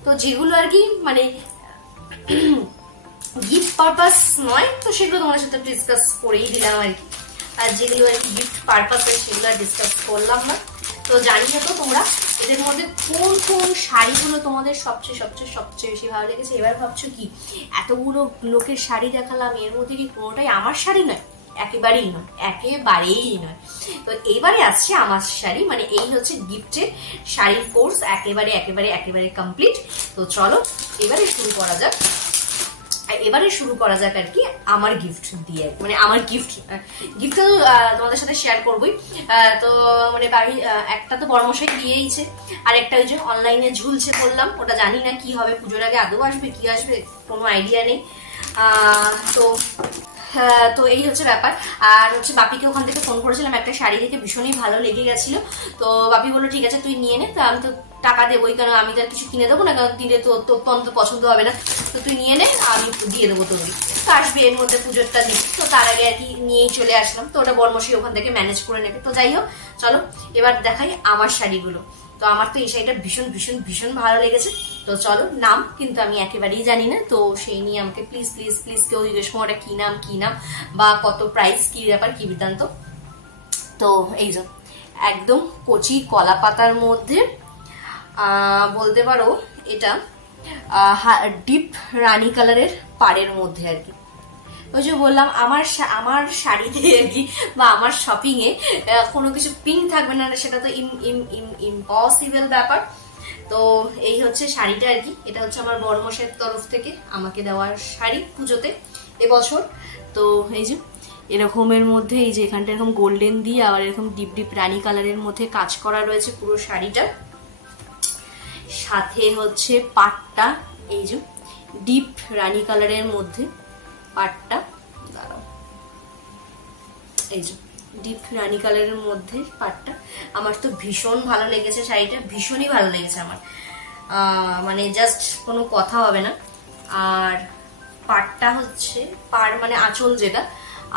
তো যেগুলো আর কি মানে গিফট পারপাস নয়, তো সেগুলো তোমার সাথে ডিসকাস করেই দিলাম আর কি। আর যেগুলো আর কি গিফট পারপাসে সেগুলো ডিসকাস করলাম না। তো জানি না তো তোমরা এদের মধ্যে কোন শাড়িগুলো তোমাদের সবচেয়ে বেশি ভালো লেগেছে। এবার ভাবছো কি এতগুলো লোকের শাড়ি দেখালাম, এর মধ্যে কি কোনোটাই আমার শাড়ি নয়? একেবারেই নয়। তো এইবারে আসছে আমার শাড়ি, মানে এই হচ্ছে গিফটের শাড়ির কোর্স একেবারে কমপ্লিট। তো চলো এবারে শুরু করা যাক আর কি আমার গিফট দিয়ে, মানে আমার গিফট তো তোমাদের সাথে শেয়ার করবোই। তো মানে বাড়ি একটা তো বর্মশাই দিয়েইছে, আর একটা ওই যে অনলাইনে ঝুলছে বললাম, ওটা জানি না কি হবে, পুজোর আগে আদৌ আসবে কি আসবে কোনো আইডিয়া নেই। তো এই হচ্ছে ব্যাপার। আর হচ্ছে বাপিকে ওখান থেকে ফোন করেছিলাম, একটা শাড়ি দেখে ভীষণই ভালো লেগে গেছিল। তো বাপি বললো ঠিক আছে তুই নিয়ে নে, তো আমি তো টাকা দেবোই, কারণ আমি তো আর কিছু কিনে দেবো না, কারণ দিলে তো তোর তো পছন্দ হবে না, তো তুই নিয়ে নে আমি দিয়ে দেবো তোর। তো আসবে এর মধ্যে পুজোরটা দিই, তো তার আগে আর কি নিয়েই চলে আসলাম। তো ওটা বর্মশী ওখান থেকে ম্যানেজ করে নেবে। তো যাই হোক চলো এবার দেখাই আমার শাড়িগুলো। তো আমার তো এই শাড়িটা ভীষণ ভালো লেগেছে। তো চলো, নাম কিন্তু আমি একেবারেই জানি না, তো সেই নিয়ে আমাকে প্লিজ কেউ জিজ্ঞেস করো কি নাম বা কত প্রাইস, কি ব্যাপার, কি বৃত্তান্ত। তো এই যে একদম কচি কলা পাতার মধ্যে বলতে পারো এটা ডিপ রানী কালারের পাড়ের মধ্যে আর কি। ওই যে বললাম আমার শাড়িতে আর কি বা আমার শপিং এ কোনো কিছু পিঙ্ক থাকবে না, সেটা তো ইম্পসিবল ব্যাপার। তো এই হচ্ছে শাড়িটা আর কি, এটা হচ্ছে আমার বর্মশের তরফ থেকে আমাকে দেওয়ার শাড়ি পুজোতে এবছর। তো এই যে এরকমের মধ্যে এই যে এখানটা এরকম গোল্ডেন দিয়ে আবার এরকম ডিপ রানী কালারের মধ্যে কাজ করা রয়েছে পুরো শাড়িটা। সাথে হচ্ছে পাটটা এই যে ডিপ রানী কালারের মধ্যে পাটটা, এই যে ডিপ রানী কালারের মধ্যে পাটটা, আমার তো ভীষণ ভালো লেগেছে শাড়িটা, ভীষণই ভালো লেগেছে আমার, মানে জাস্ট কোনো কথা হবে না। আর পাটটা হচ্ছে পাড় মানে আঁচল, যেটা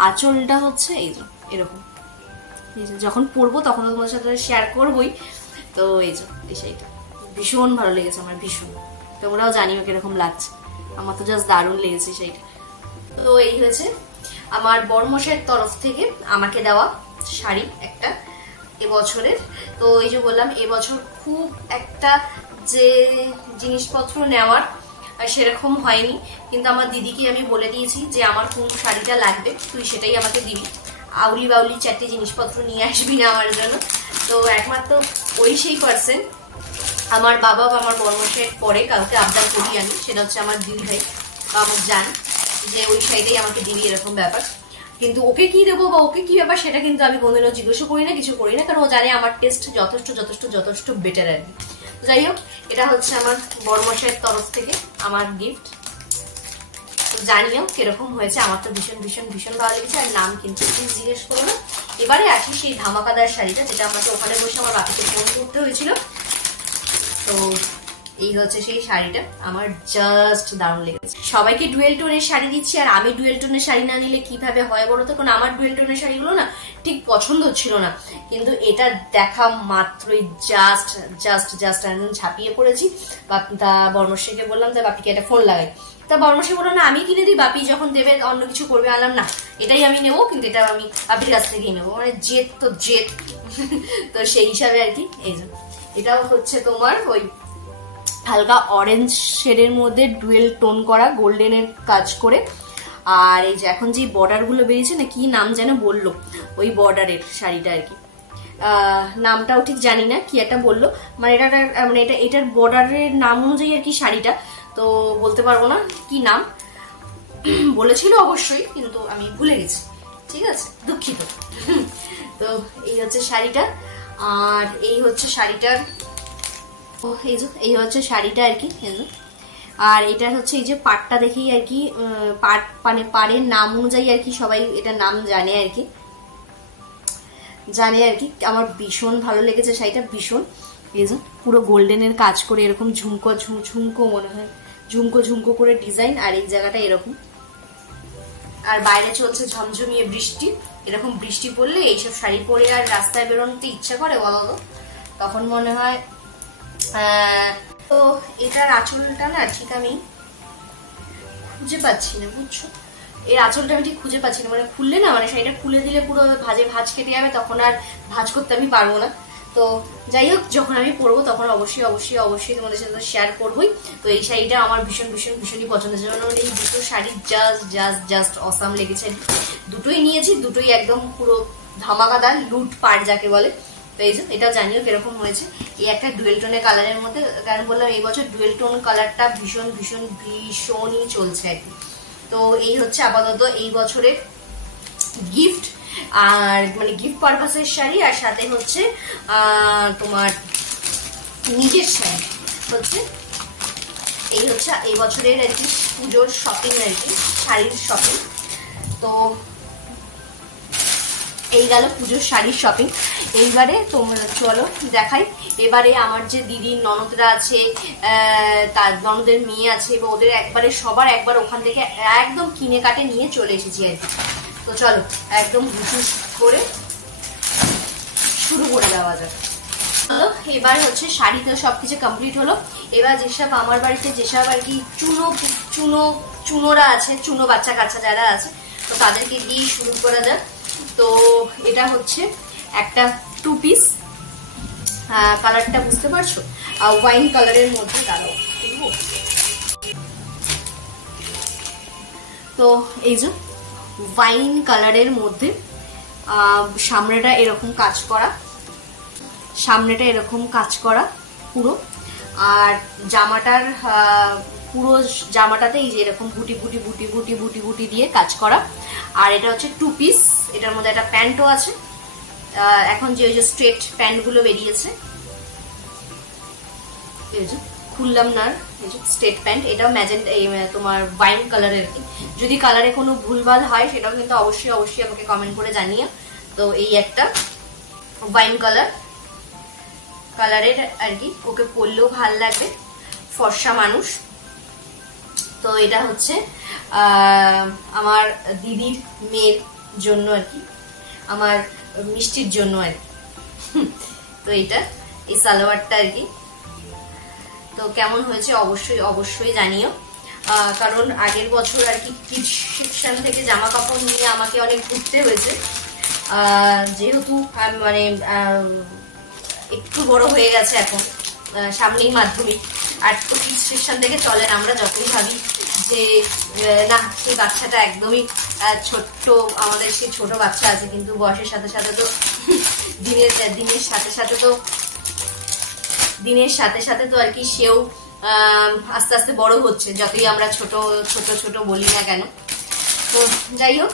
আঁচলটা হচ্ছে এই যে এরকম, এই যে যখন পরবো তখন তো তোমাদের সাথে শেয়ার করবোই। তো এই যে এই শাড়িটা ভীষণ ভালো লেগেছে আমার, ভীষণ। তোমরাও জানিও কিরকম লাগছে, আমার তো জাস্ট দারুণ লেগেছে শাড়িটা। তো এই হয়েছে আমার বড়মশাইয়ের তরফ থেকে আমাকে দেওয়া শাড়ি একটা এবছরের। তো এই যে বললাম এবছর খুব একটা যে জিনিসপত্র নেওয়ার সেরকম হয়নি, কিন্তু আমার দিদিকে আমি বলে দিয়েছি যে আমার কোন শাড়িটা লাগবে তুই সেটাই আমাকে দিবি, আউলি বাউলি 4টে জিনিসপত্র নিয়ে আসবি না আমার জন্য। তো একমাত্র ওই সেই পার্সন আমার বাবা বা আমার বড়মশাইয়ের পরে কাউকে আবদার করি আমি, সেটা হচ্ছে আমার দিদি ভাই বা আমার জান, যে ওই শাড়িটাই আমাকে দিবি এরকম ব্যাপার। কিন্তু ওকে কি দেবো বা ওকে কি ব্যাপার সেটা কিন্তু আমি কোনোদিনও জিজ্ঞাসা করি না, কিছু করি না, কারণ ও জানে আমার টেস্ট যথেষ্ট যথেষ্ট যথেষ্ট বেটার আর কি। যাই হোক, এটা হচ্ছে আমার বড়মশাইয়ের তরফ থেকে আমার গিফট। তো জানিও কিরকম হয়েছে, আমার তো ভীষণ ভীষণ ভীষণ ভালো লেগেছে। আর নাম কিন্তু প্লিজ জিজ্ঞেস করো না। এবারে আসি সেই ধামাকাদার শাড়িটা, যেটা আমাকে ওখানে বসে আমার বাপিকে ফোন করতে হয়েছিল। তো এই হচ্ছে সেই শাড়িটা, আমার জাস্ট দারুণ লেগেছে। সবাইকে ডুয়েল টোনের শাড়ি দিচ্ছি, আর আমি ডুয়েল টোনের শাড়ি না নিলে কিভাবে হয় বলো তো, কারণ আমার ডুয়েল টোনের শাড়িগুলো না ঠিক পছন্দ হচ্ছিল না, কিন্তু এটা দেখা মাত্রই জাস্ট জাস্ট জাস্ট একদম ঝাঁপিয়ে পড়েছি। তা বর্মশাইকে বললাম তা বাপিকে একটা ফোন লাগাই, তা বর্মশাই বললো না আমি কিনে দিই, বাপি যখন দেবে অন্য কিছু করবে। আনলাম না, এটাই আমি নেবো, কিন্তু এটা আমি বাপির কাছ থেকেই নেবো, মানে জেদ তো জেদ। তো সেই হিসাবে আর কি। এই যে এটাও হচ্ছে তোমার ওই হালকা অরেঞ্জ শেডের মধ্যে ডুয়েল টোন করা গোল্ডেনের কাজ করে। আর এই যে এখন যে বর্ডার গুলো বেরিয়েছে না, কি নাম যেন বললো ওই বর্ডারের শাড়িটা আর কি, নামটাও ঠিক জানি না, কি একটা বললো, মানে এটা মানে এটার বর্ডারের নাম অনুযায়ী আর কি শাড়িটা, তো বলতে পারবো না কি নাম বলেছিল অবশ্যই, কিন্তু আমি ভুলে গেছি, ঠিক আছে, দুঃখিত। তো এই হচ্ছে শাড়িটা, আর এই হচ্ছে শাড়িটার এই হচ্ছে শাড়িটা আর কি। আর এটা হচ্ছে এই যে পাটটা দেখেই আর কি, পাট মানে পাড়ের নাম অনুযায়ী আর কি সবাই এটা নাম জানে আর কি, আমার ভীষণ ভালো লেগেছে শাড়িটা, ভীষণ। এই যে পুরো গোল্ডেনের কাজ করে এরকম ঝুমকো ঝুমঝুমকো মনে হয়, ঝুমকো ঝুমকো করে ডিজাইন, আর এই জায়গাটা এরকম। আর বাইরে চলছে ঝমঝমিয়ে বৃষ্টি, এরকম বৃষ্টি পড়লে এইসব শাড়ি পরে আর রাস্তায় বেরোতে ইচ্ছা করে বলো তো, তখন মনে হয়। তো এটার আঁচলটা না ঠিক আমি খুঁজে পাচ্ছি না, বুঝছো, এর আঁচলটা আমি ঠিক খুঁজে পাচ্ছি না, মানে খুললে না, মানে শাড়িটা খুলে দিলে পুরো ভাঁজ কেটে যাবে, তখন আর ভাঁজ করতে আমি পারবো না। তো যাই হোক, যখন আমি পরবো তখন অবশ্যই অবশ্যই অবশ্যই তোমাদের সাথে শেয়ার করবোই। তো এই শাড়িটা আমার ভীষণ ভীষণ ভীষণই পছন্দের জন্য এই দুটো sari just just just awesome লেগেছে, দুটোই নিয়েছি, দুটোই একদম পুরো ধামাকাদার লুট পাড় যাকে বলে। তো এই যে এটাও জানিও কিরকম হয়েছে, এই একটা ডুয়েল টোনের কালারের মধ্যে, কারণ বললাম এই বছর ডুয়েল টোন কালারটা ভীষণ ভীষণ ভীষণই চলছে আর কি। তো এই হচ্ছে আপাতত এই বছরের গিফট, আর মানে গিফট পারপাসের শাড়ি, আর সাথে হচ্ছে তোমার নিজের শাড়ি হচ্ছে এই হচ্ছে এই বছরের আর কি পুজোর শপিং আর কি, শাড়ির শপিং। তো এই গেল পুজোর শাড়ির শপিং। এইবারে তোমরা চলো দেখাই, এবারে আমার যে দিদির ননদরা আছে, তার ননদের মেয়ে আছে, বা ওদের একবারে সবার একবার ওখান থেকে একদম কিনে কাটে নিয়ে চলে এসেছি আর কি। তো চলো একদম হুটুস করে শুরু করে দেওয়া যাক। চলো, এবার হচ্ছে শাড়ি তো সবকিছু কমপ্লিট হলো, এবার যেসব আমার বাড়িতে যেসব আর কি চুনোরা আছে, চুনো বাচ্চা কাচ্চা যারা আছে, তো তাদেরকে দিয়ে শুরু করা যাক। তো এটা হচ্ছে একটা 2 পিস, কালারটা বুঝতে পারছো, ওয়াইন কালারের মধ্যে, দাঁড়াও তো এই যে ওয়াইন কালারের মধ্যে, সামনেটা এরকম কাজ করা পুরো, আর জামাটার পুরো জামাটাতে এই যে এরকম বুটি বুটি বুটি বুটি বুটি বুটি দিয়ে কাজ করা। আর এটা হচ্ছে 2 পিস, এটার মধ্যে একটা প্যান্টও আছে, এখন যে ওই যে স্ট্রেট প্যান্ট গুলো বেরিয়েছে, খুললাম না, স্ট্রেট প্যান্ট। এটাও ম্যাজেন্টা, তোমার ওয়াইন কালারের। যদি কালারে কোনো ভুলভাল হয় সেটাও কিন্তু অবশ্যই অবশ্যই আমাকে কমেন্ট করে জানিও। তো এই একটা ওয়াইন কালারের আর কি, ওকে পরলেও ভাল লাগবে, ফর্সা মানুষ। তো এটা হচ্ছে আমার দিদির মেয়ের জন্য আর কি, আমার মিষ্টির জন্য আর কি। তো এইটা, এই সালোয়ারটা আর কি। তো কেমন হয়েছে অবশ্যই অবশ্যই জানিও, কারণ আগের বছর আর কি কিডস সেকশন থেকে জামা কাপড় নিয়ে আমাকে অনেক ঘুরতে হয়েছে, যেহেতু মানে একটু বড় হয়ে গেছে এখন, সামনেই মাধ্যমিক। আর তো কিডস সেকশন থেকে চলেন, আমরা যতই ভাবি যে না সেই বাচ্চাটা একদমই ছোট্ট, আমাদের সেই ছোট বাচ্চা আছে, কিন্তু বয়সের সাথে সাথে তো দিনের সাথে সাথে তো আর কি সেও আস্তে আস্তে বড় হচ্ছে, যতই আমরা ছোট ছোট ছোট বলি না কেন। তো যাই হোক,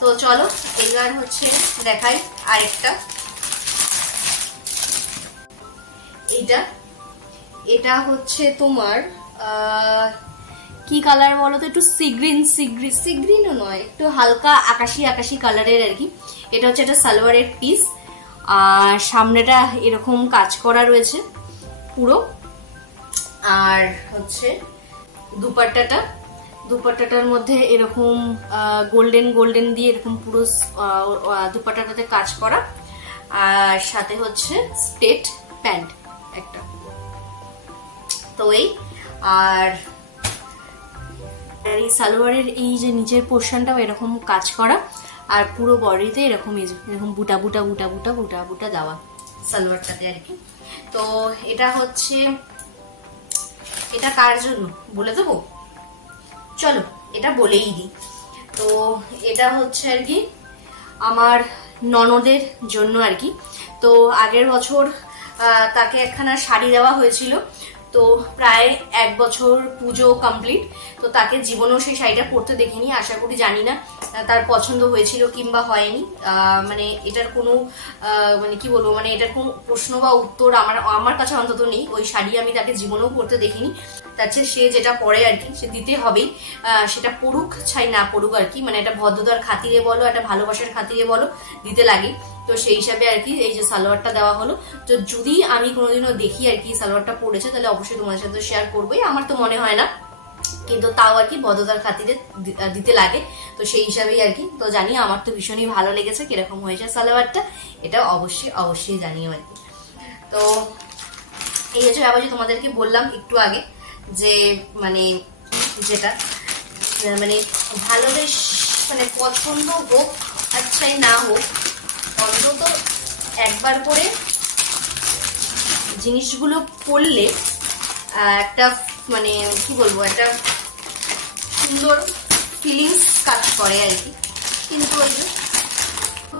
তো চলো এইবার হচ্ছে দেখাই আরেকটা। এটা হচ্ছে তোমার কি কালার বলো তো, একটু সিগ্রিনও নয়, একটু হালকা আকাশি আকাশি কালারের আর কি। এটা হচ্ছে একটা সালোয়ারের পিস, আর সামনেটা এরকম কাজ করা রয়েছে পুরো। আর হচ্ছে দুপাট্টাটার মধ্যে এরকম গোল্ডেন দিয়ে এরকম পুরো দুপাট্টাটাতে কাজ করা, আর সাথে হচ্ছে স্ট্রেট প্যান্ট একটা। তো এই আর এই সালোয়ারের এই যে নিচের পোর্শনটাও এরকম কাজ করা, আর পুরো বডিতে এরকম বুটা বুটা দেওয়া সালোয়ারটাতে আর কি। তো এটা হচ্ছে, এটা কার জন্য বলে দেবো, চলো এটা বলেই দিই। তো এটা হচ্ছে আর কি আমার ননদের জন্য আর কি। তো আগের বছর তাকে একখানা শাড়ি দেওয়া হয়েছিল, তো প্রায় 1 বছর পুজো কমপ্লিট। তো তাকে জীবনেও সেই শাড়িটা পরতে দেখিনি, আশা করি জানি না তার পছন্দ হয়েছিল কিংবা হয়নি। মানে এটার কোনো মানে কি বলবো, মানে এটার কোনো প্রশ্ন বা উত্তর আমার কাছে অন্তত নেই। ওই শাড়ি আমি তাকে জীবনেও পরতে দেখিনি। তার চেয়ে সে যেটা পরে আর কি, সে দিতে হবেই, সেটা পড়ুক ছাই না পড়ুক আর কি, মানে একটা ভদ্রতার খাতিরে বলো, একটা ভালোবাসার খাতিরে বলো, দিতে লাগে। তো সেই হিসাবে আর কি এই যে সালোয়ারটা দেওয়া হলো। তো যদি আমি কোনোদিনও দেখি আর কি সালোয়ারটা পড়েছে, তাহলে অবশ্যই তোমাদের সাথে শেয়ার করবোই। আমার তো মনে হয় না, কিন্তু তাও আর কি ভদ্রতার খাতিরে দিতে লাগে। তো সেই হিসাবেই আর কি। তো জানি আমার তো ভীষণই ভালো লেগেছে, কিরকম হয়েছে সালোয়ারটা, এটা অবশ্যই অবশ্যই জানিও আর কি। তো এই হচ্ছে ব্যাপার, যে তোমাদেরকে বললাম একটু আগে যে মানে যেটা মানে ভালোবেস মানে পছন্দ হোক আচ্ছাই না হোক, অন্তত একবার করে জিনিসগুলো পড়লে একটা মানে কি বলবো, একটা সুন্দর ফিলিংস কাজ করে আর কি। কিন্তু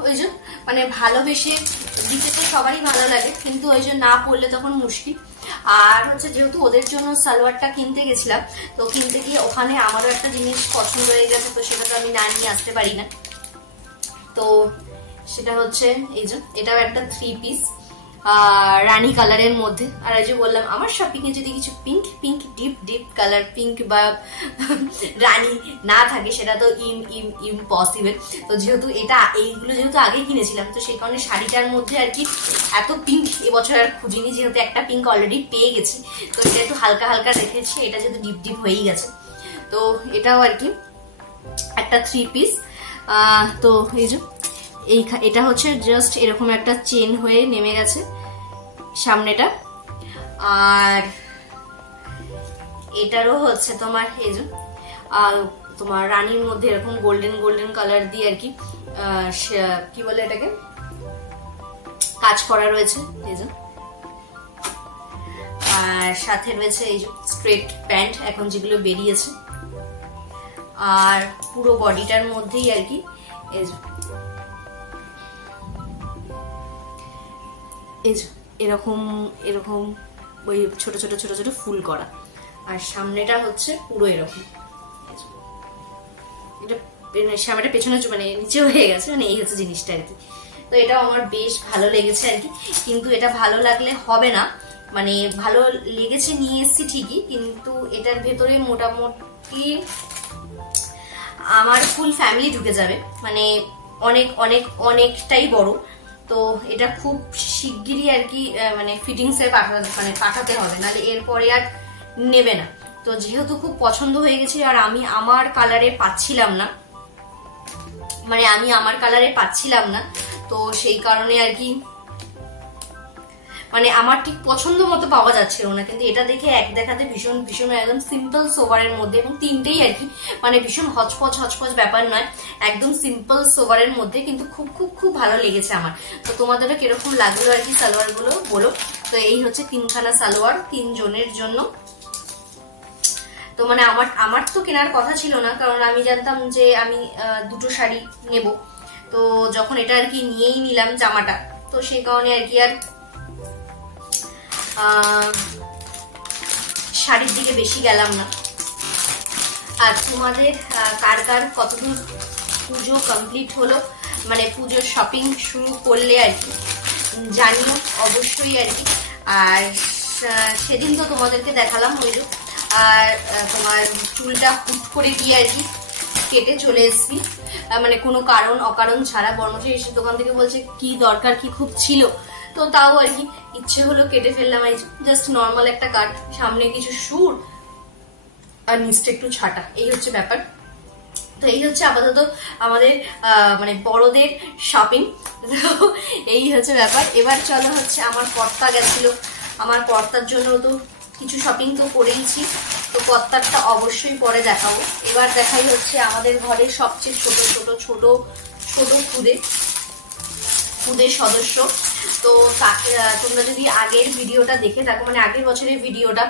ওই যে মানে ভালোবেসে দিতে তো সবারই ভালো লাগে, কিন্তু ওই যে না পড়লে তখন মুশকিল। আর হচ্ছে যেহেতু ওদের জন্য সালোয়ারটা কিনতে গেছিলাম, তো কিনতে গিয়ে ওখানে আমারও একটা জিনিস পছন্দ হয়ে গেছে, তো সেটা তো আমি না নিয়ে আসতে পারি না। তো সেটা হচ্ছে এই যে এটাও একটা 3 পিস রানী কালারের মধ্যে। আর এই যে বললাম আমার শপিং এ যদি কিছু পিঙ্ক ডিপ কালার পিঙ্ক বা রানী না থাকে, সেটা তো ইম্পসিবল। তো যেহেতু এইগুলো যেহেতু আগে কিনেছিলাম, তো সেই কারণে শাড়িটার মধ্যে আর কি এত পিঙ্ক এবছর আর খুঁজিনি, যেহেতু একটা পিঙ্ক অলরেডি পেয়ে গেছি। তো এটা একটু হালকা হালকা রেখেছি, এটা যেহেতু ডিপ হয়েই গেছে। তো এটাও আর কি একটা 3 পিস। তো এই যে এটা হচ্ছে জাস্ট এরকম একটা চেন হয়ে নেমে গেছে সামনেটা, আর এটারও হচ্ছে তোমার এই যে তোমার রানীর মধ্যে এরকম গোল্ডেন কালার দিয়ে আর কি কি বলে এটাকে কাজ করা রয়েছে এই যে। আর সাথে রয়েছে এই যে স্ট্রেট প্যান্ট এখন যেগুলো বেরিয়েছে, আর পুরো বডিটার মধ্যেই আর কি এই যে এরকম ওই ছোট ছোট ফুল করা, আর সামনেটা হচ্ছে পুরো এরকম, এটা সামনেটা পেছনে মানে নিচে হয়ে গেছে, মানে এই হচ্ছে জিনিসটা আর কি। তো এটাও আমার বেশ ভালো লেগেছে আর কি। কিন্তু এটা ভালো লাগলে হবে না, মানে ভালো লেগেছে, নিয়ে এসেছি ঠিকই, কিন্তু এটার ভেতরে মোটামুটি আমার ফুল ফ্যামিলি ঢুকে যাবে, মানে অনেক অনেক অনেকটাই বড়। তো এটা খুব শিগগিরই আর কি মানে ফিটিংসে পাঠাতে হবে, নাহলে এরপরে আর নেবে না। তো যেহেতু খুব পছন্দ হয়ে গেছে আর আমি আমার কালারে পাচ্ছিলাম না, মানে আমি আমার কালারে পাচ্ছিলাম না, তো সেই কারণে আর কি মানে আমার ঠিক পছন্দ মতো পাওয়া যাচ্ছিল না। কিন্তু এটা দেখে এক দেখাতে ভীষণ ভীষণ একদম সিম্পল সোভারের মধ্যে, এবং তিনটেই আর কি মানে ভীষণ হচপচ হচপচ ব্যাপার নয়, একদম সিম্পল সোভারের মধ্যে, কিন্তু খুব খুব খুব ভালো লেগেছে আমার। তো তোমাদেরও কিরকম লাগলো আর কি সালোয়ার গুলো বলো। তো এই হচ্ছে 3খানা সালোয়ার 3 জনের জন্য। তো মানে আমার তো কেনার কথা ছিল না, কারণ আমি জানতাম যে আমি 2টো শাড়ি নেব। তো যখন এটা আর কি নিয়েই নিলাম জামাটা, তো সেই কারণে আর কি আর শাড়ির দিকে বেশি গেলাম না। আর তোমাদের কার কার কতদূর পুজো কমপ্লিট হলো, মানে পুজোর শপিং শুরু করলে আর কি জানিও অবশ্যই আর কি। আর সেদিন তো তোমাদেরকে দেখালাম ওই যে, আর তোমার চুলটা হুট করে গিয়ে আর কি কেটে চলে এসেছি, মানে কোনো কারণ অকারণ ছাড়া। বর্মশাই এসে দোকান থেকে বলছে কি দরকার, কি খুব ছিল, তো তাও আর কি ইচ্ছে হলো কেটে ফেললাম। এই জাস্ট নর্মাল একটা কাট, সামনে কিছু সুর আর নিচটা একটু ছাটা, এই হচ্ছে ব্যাপার। তো এই হচ্ছে আপাতত আমাদের মানে বড়দের শপিং, এই হচ্ছে ব্যাপার। এবার চলো হচ্ছে আমার কর্তা গেছিল, আমার কর্তার জন্য তো কিছু শপিং তো করেইছি, তো কর্তারটা অবশ্যই পরে দেখাবো। এবার দেখাই হচ্ছে আমাদের ঘরের সবচেয়ে ছোট ছোট ছোট ছোট খুদের সদস্য। তো তোমরা যদি আগের ভিডিওটা দেখে থাকো, মানে আগের বছরের ভিডিওটা,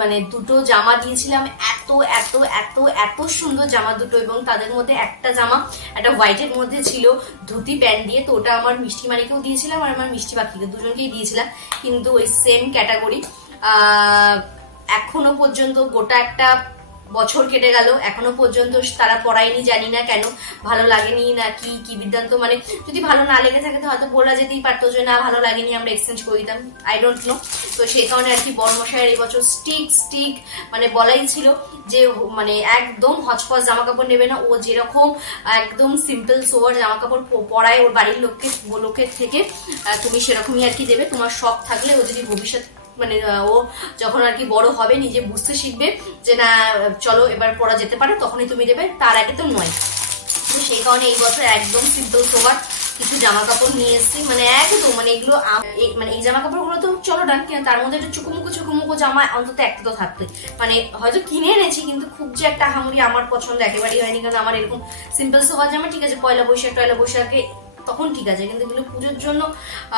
মানে 2টো জামা দিয়েছিলাম, এত এত এত এত সুন্দর জামা দুটো, এবং তাদের মধ্যে একটা জামা একটা হোয়াইটের মধ্যে ছিল ধুতি প্যান্ট দিয়ে, তো ওটা আমার মিষ্টি মানিকেও দিয়েছিলাম আর আমার মিষ্টি পাখিকে, দুজনকেই দিয়েছিলাম, কিন্তু ওই সেম ক্যাটাগরি। এখনো পর্যন্ত গোটা একটা বছর কেটে গেল, এখনো পর্যন্ত তারা পড়ায়নি, জানি না কেন, ভালো লাগেনি না কি কি বৃত্তান্ত, মানে যদি ভালো না লেগে থাকে তো হয়তো বলা যেতেই পারতো যে না ভালো লাগেনি, আমরা এক্সচেঞ্জ করে দিতাম, আই ডোন্ট নো। তো সেই কারণে আর কি বর্মশাইয়ের এই বছর স্টিক মানে বলাই ছিল যে মানে একদম হচপচ জামা কাপড় নেবে না, ও যেরকম একদম সিম্পল সোয়ার জামা কাপড় পরায় ওর বাড়ির লোকের থেকে তুমি সেরকমই আর কি দেবে। তোমার শখ থাকলে ও যদি ভবিষ্যৎ মানে ও যখন আর কি বড় হবে, নিজে বুঝতে শিখবে যে না চলো এবার পড়া যেতে পারে, তখনই তুমি দেবে, তার আগে তো নয়। তো সেই কারণে এই বছর একদম সিম্পল সোবার কিছু জামা কাপড় নিয়ে এসেছি, মানে একদম মানে এগুলো মানে এই জামা কাপড় গুলো তো চলো ডান, কিনা তার মধ্যে একটা চুকুমুকু জামা অন্তত একটা তো থাকবে, মানে হয়তো কিনে এনেছি কিন্তু খুব যে একটা আহামরি আমার পছন্দ একেবারেই হয়নি, কারণ আমার এরকম সিম্পল সোবার জামা ঠিক আছে পয়লা বৈশাখে তখন ঠিক আছে, কিন্তু এগুলো পুজোর জন্য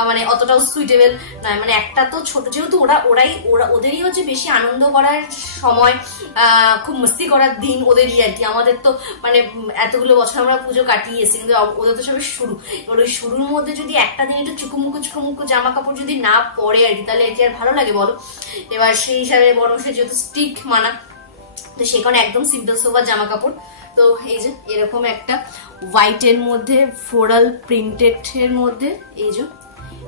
মানে অতটাও সুইটেবল নয়। মানে একটা তো ছোট, যেহেতু ওদেরই হচ্ছে বেশি আনন্দ করার সময়, খুব মস্তি করার দিন ওদেরই আর কি। আমাদের তো মানে এতগুলো বছর আমরা পুজো কাটিয়েছি, কিন্তু ওদের তো সবে শুরু। এবার ওই শুরুর মধ্যে যদি একটা দিন একটু চুকুমুকু জামা কাপড় যদি না পরে আর কি, তাহলে আর কি আর ভালো লাগে বলো। এবার সেই হিসাবে বড় সে যেহেতু স্টিক মানা, তো সেই কারণে একদম সিম্পল সোবার জামা কাপড়। তো এই যে এরকম একটা হোয়াইটের মধ্যে ফ্লোরাল প্রিন্টেড এর মধ্যে এই যে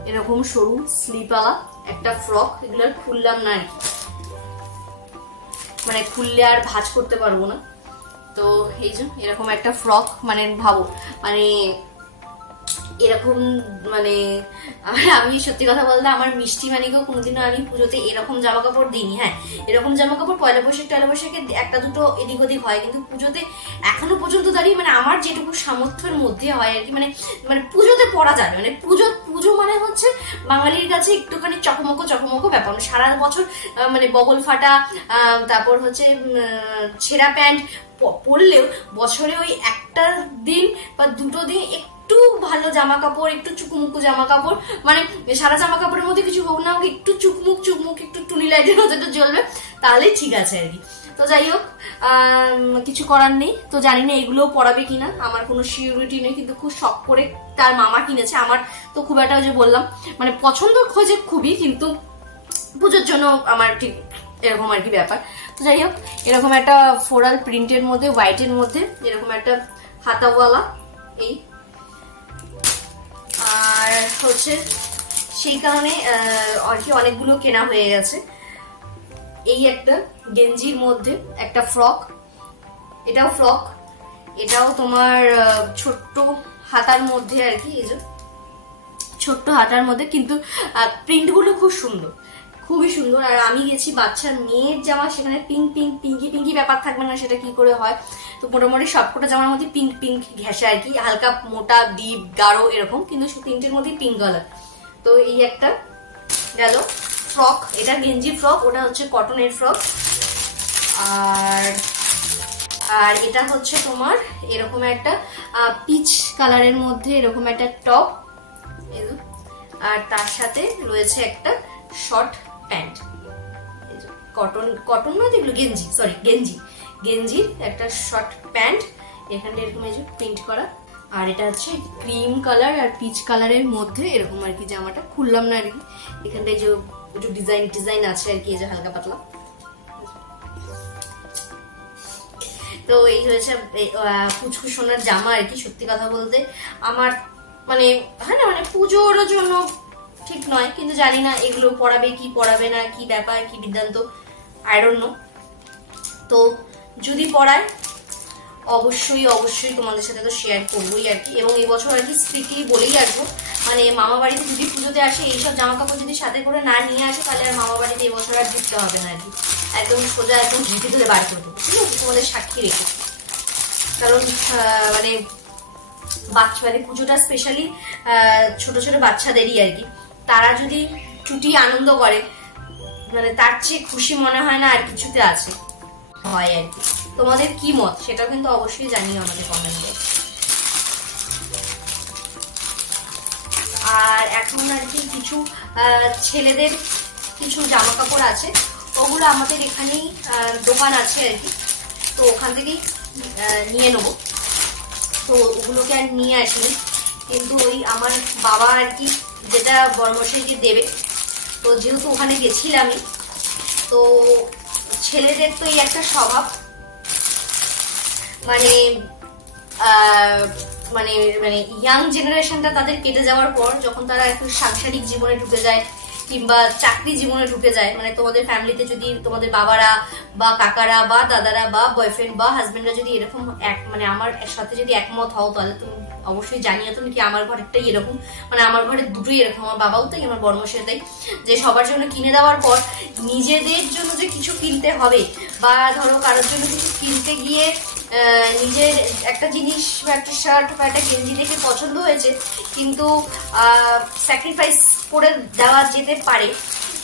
এরকম সরু স্লিপওয়ালা একটা ফ্রক, এগুলো আর খুললাম না আর কি, মানে খুললে আর ভাঁজ করতে পারবো না। তো এই যে এরকম একটা ফ্রক, মানে ভাবো মানে এরকম মানে আমি সত্যি কথা বলতে আমার মিষ্টি মানিকেও কোনোদিনও আমি পুজোতে এরকম জামা কাপড় দিইনি। হ্যাঁ এরকম জামা কাপড় পয়লা বৈশাখে একটা দুটো এদিক ওদিক হয়, কিন্তু পুজোতে এখনো পর্যন্ত দাঁড়িয়ে মানে আমার যেটুকু সামর্থ্যের মধ্যে হয় আর কি, মানে পুজোতে পরা যায়, মানে পুজো মানে হচ্ছে বাঙালির কাছে একটুখানি চকমকো ব্যাপার। সারা বছর মানে বগল ফাটা, তারপর হচ্ছে ছেঁড়া প্যান্ট পরলেও বছরে ওই একটা দিন বা দুটো দিন একটু ভালো জামা কাপড়, একটু চুকুমুকু জামা কাপড়, মানে সারা জামা কাপড়ের মধ্যে কিছু হোক না হোক একটু চুকমুক একটু টুনি লাইটের মতো জ্বলবে, তাহলেই ঠিক আছে আর কি। তো যাই হোক কিছু করার নেই। তো জানি না এগুলোও পরাবে কিনা, আমার কোনো সিউরিটি নেই, কিন্তু খুব শখ করে তার মামা কিনেছে। আমার তো খুব একটা যে বললাম মানে পছন্দ হয়েছে খুবই, কিন্তু পুজোর জন্য আমার ঠিক এরকম আর কি ব্যাপার। তো যাই হোক এরকম একটা ফ্লোরাল প্রিন্টের মধ্যে হোয়াইটের মধ্যে এরকম একটা হাতাওয়ালা এই, আর হচ্ছে সেই কারণে আর কি অনেকগুলো কেনা হয়ে গেছে। এই একটা গেঞ্জির মধ্যে একটা ফ্রক, এটাও ফ্রক, এটাও তোমার ছোট্ট হাতার মধ্যে আর কি, এই যে ছোট্ট হাতার মধ্যে, কিন্তু প্রিন্টগুলো খুব সুন্দর, খুবই সুন্দর। আর আমি গেছি বাচ্চার মেয়ের জামা, সেখানে পিঙ্ক পিঙ্ক পিঙ্কি পিঙ্কি ব্যাপার থাকবে না, সেটা কি করে হয়। তো মোটামুটি সবকটা জামার মধ্যে পিঙ্ক পিঙ্ক ঘেঁষা আর কি, হালকা মোটা ডিপ গাঢ় এরকম, কিন্তু তিনটের মধ্যে পিঙ্ক কালার। তো এই একটা গেল ফ্রক, এটা গেঞ্জি ফ্রক, ওটা হচ্ছে কটনের ফ্রক। আর এটা হচ্ছে তোমার এরকম একটা পিচ কালারের মধ্যে এরকম একটা টপ, আর তার সাথে রয়েছে একটা শর্ট প্যান্ট, কটন কটন নয় এগুলো গেঞ্জি, সরি গেঞ্জির একটা শর্ট প্যান্ট, এখানটা এরকম এই যে প্রিন্ট করা। আর এটা হচ্ছে ক্রিম কালার আর পিচ কালারের মধ্যে এরকম আর কি জামাটা, খুললাম না আর কি, এখানটায় যে একটু ডিজাইন আছে আর কি, এই যে হালকা পাতলা। তো এই হয়েছে পুচকু সোনার জামা আর কি। সত্যি কথা বলতে আমার মানে হয় না, মানে পুজোর জন্য ঠিক নয়, কিন্তু জানি না এগুলো পড়াবে কি পড়াবে না, কি ব্যাপার কি বৃত্তান্ত, আই ডোন্ট নো। তো যদি পড়ায় অবশ্যই তোমাদের সাথে তো শেয়ার করবোই আর কি। এবং এই বছর আর কি স্ট্রিক্টলি বলেই আসবো, মানে মামা বাড়িতে যদি পুজোতে আসে এইসব জামা কাপড় যদি সাথে করে না নিয়ে আসে, তাহলে আর মামা বাড়িতে এবছর আর ঢুকতে হবে না আর কি, একদম সোজা একদম ঢুকে ধরে বার করবো, ঠিক আছে, তোমাদের সাক্ষী রেখে। কারণ মানে মানে পুজোটা স্পেশালি ছোট ছোট বাচ্চাদেরই আর কি, তারা যদি ছুটি আনন্দ করে, মানে তার চেয়ে খুশি মনে হয় না আর কিছুতে আছে হয় আর কি। তোমাদের কি মত সেটাও কিন্তু অবশ্যই জানিও আমাদের কমেন্টে। আর এখন আর কি কিছু ছেলেদের কিছু জামা কাপড় আছে, ওগুলো আমাদের এখানেই দোকান আছে আর কি, তো ওখান থেকেই নিয়ে নেবো। তো ওগুলোকে আর নিয়ে আসিনি, কিন্তু ওই আমার বাবা আর কি যেটা বর্মশাইকে দেবে, তো যেহেতু ওখানে গেছিলামই, তো ছেলেদের তো এই একটা স্বভাব, মানে মানে মানে ইয়াং জেনারেশনটা তাদের কেটে যাওয়ার পর যখন তারা একটু সাংসারিক জীবনে ঢুকে যায় কিংবা চাকরি জীবনে ঢুকে যায়, মানে তোমাদের ফ্যামিলিতে যদি তোমাদের বাবারা বা কাকারা বা দাদারা বা বয়ফ্রেন্ড বা হাজবেন্ডরা যদি এরকম মানে আমার সাথে যদি একমত হও, তাহলে তুমি অবশ্যই জানিও তুমি কি আমার ঘরেরটাই এরকম, মানে আমার ঘরের দুটোই এরকম, আমার বাবাও তাই আমার বর্মশাই তাই, যে সবার জন্য কিনে দেওয়ার পর নিজেদের জন্য যে কিছু কিনতে হবে, বা ধরো কারোর জন্য কিছু কিনতে গিয়ে নিজের একটা জিনিস বা একটা শার্ট বা একটা গেঞ্জি দেখে পছন্দ হয়েছে, কিন্তু স্যাক্রিফাইস করে দেওয়া যেতে পারে,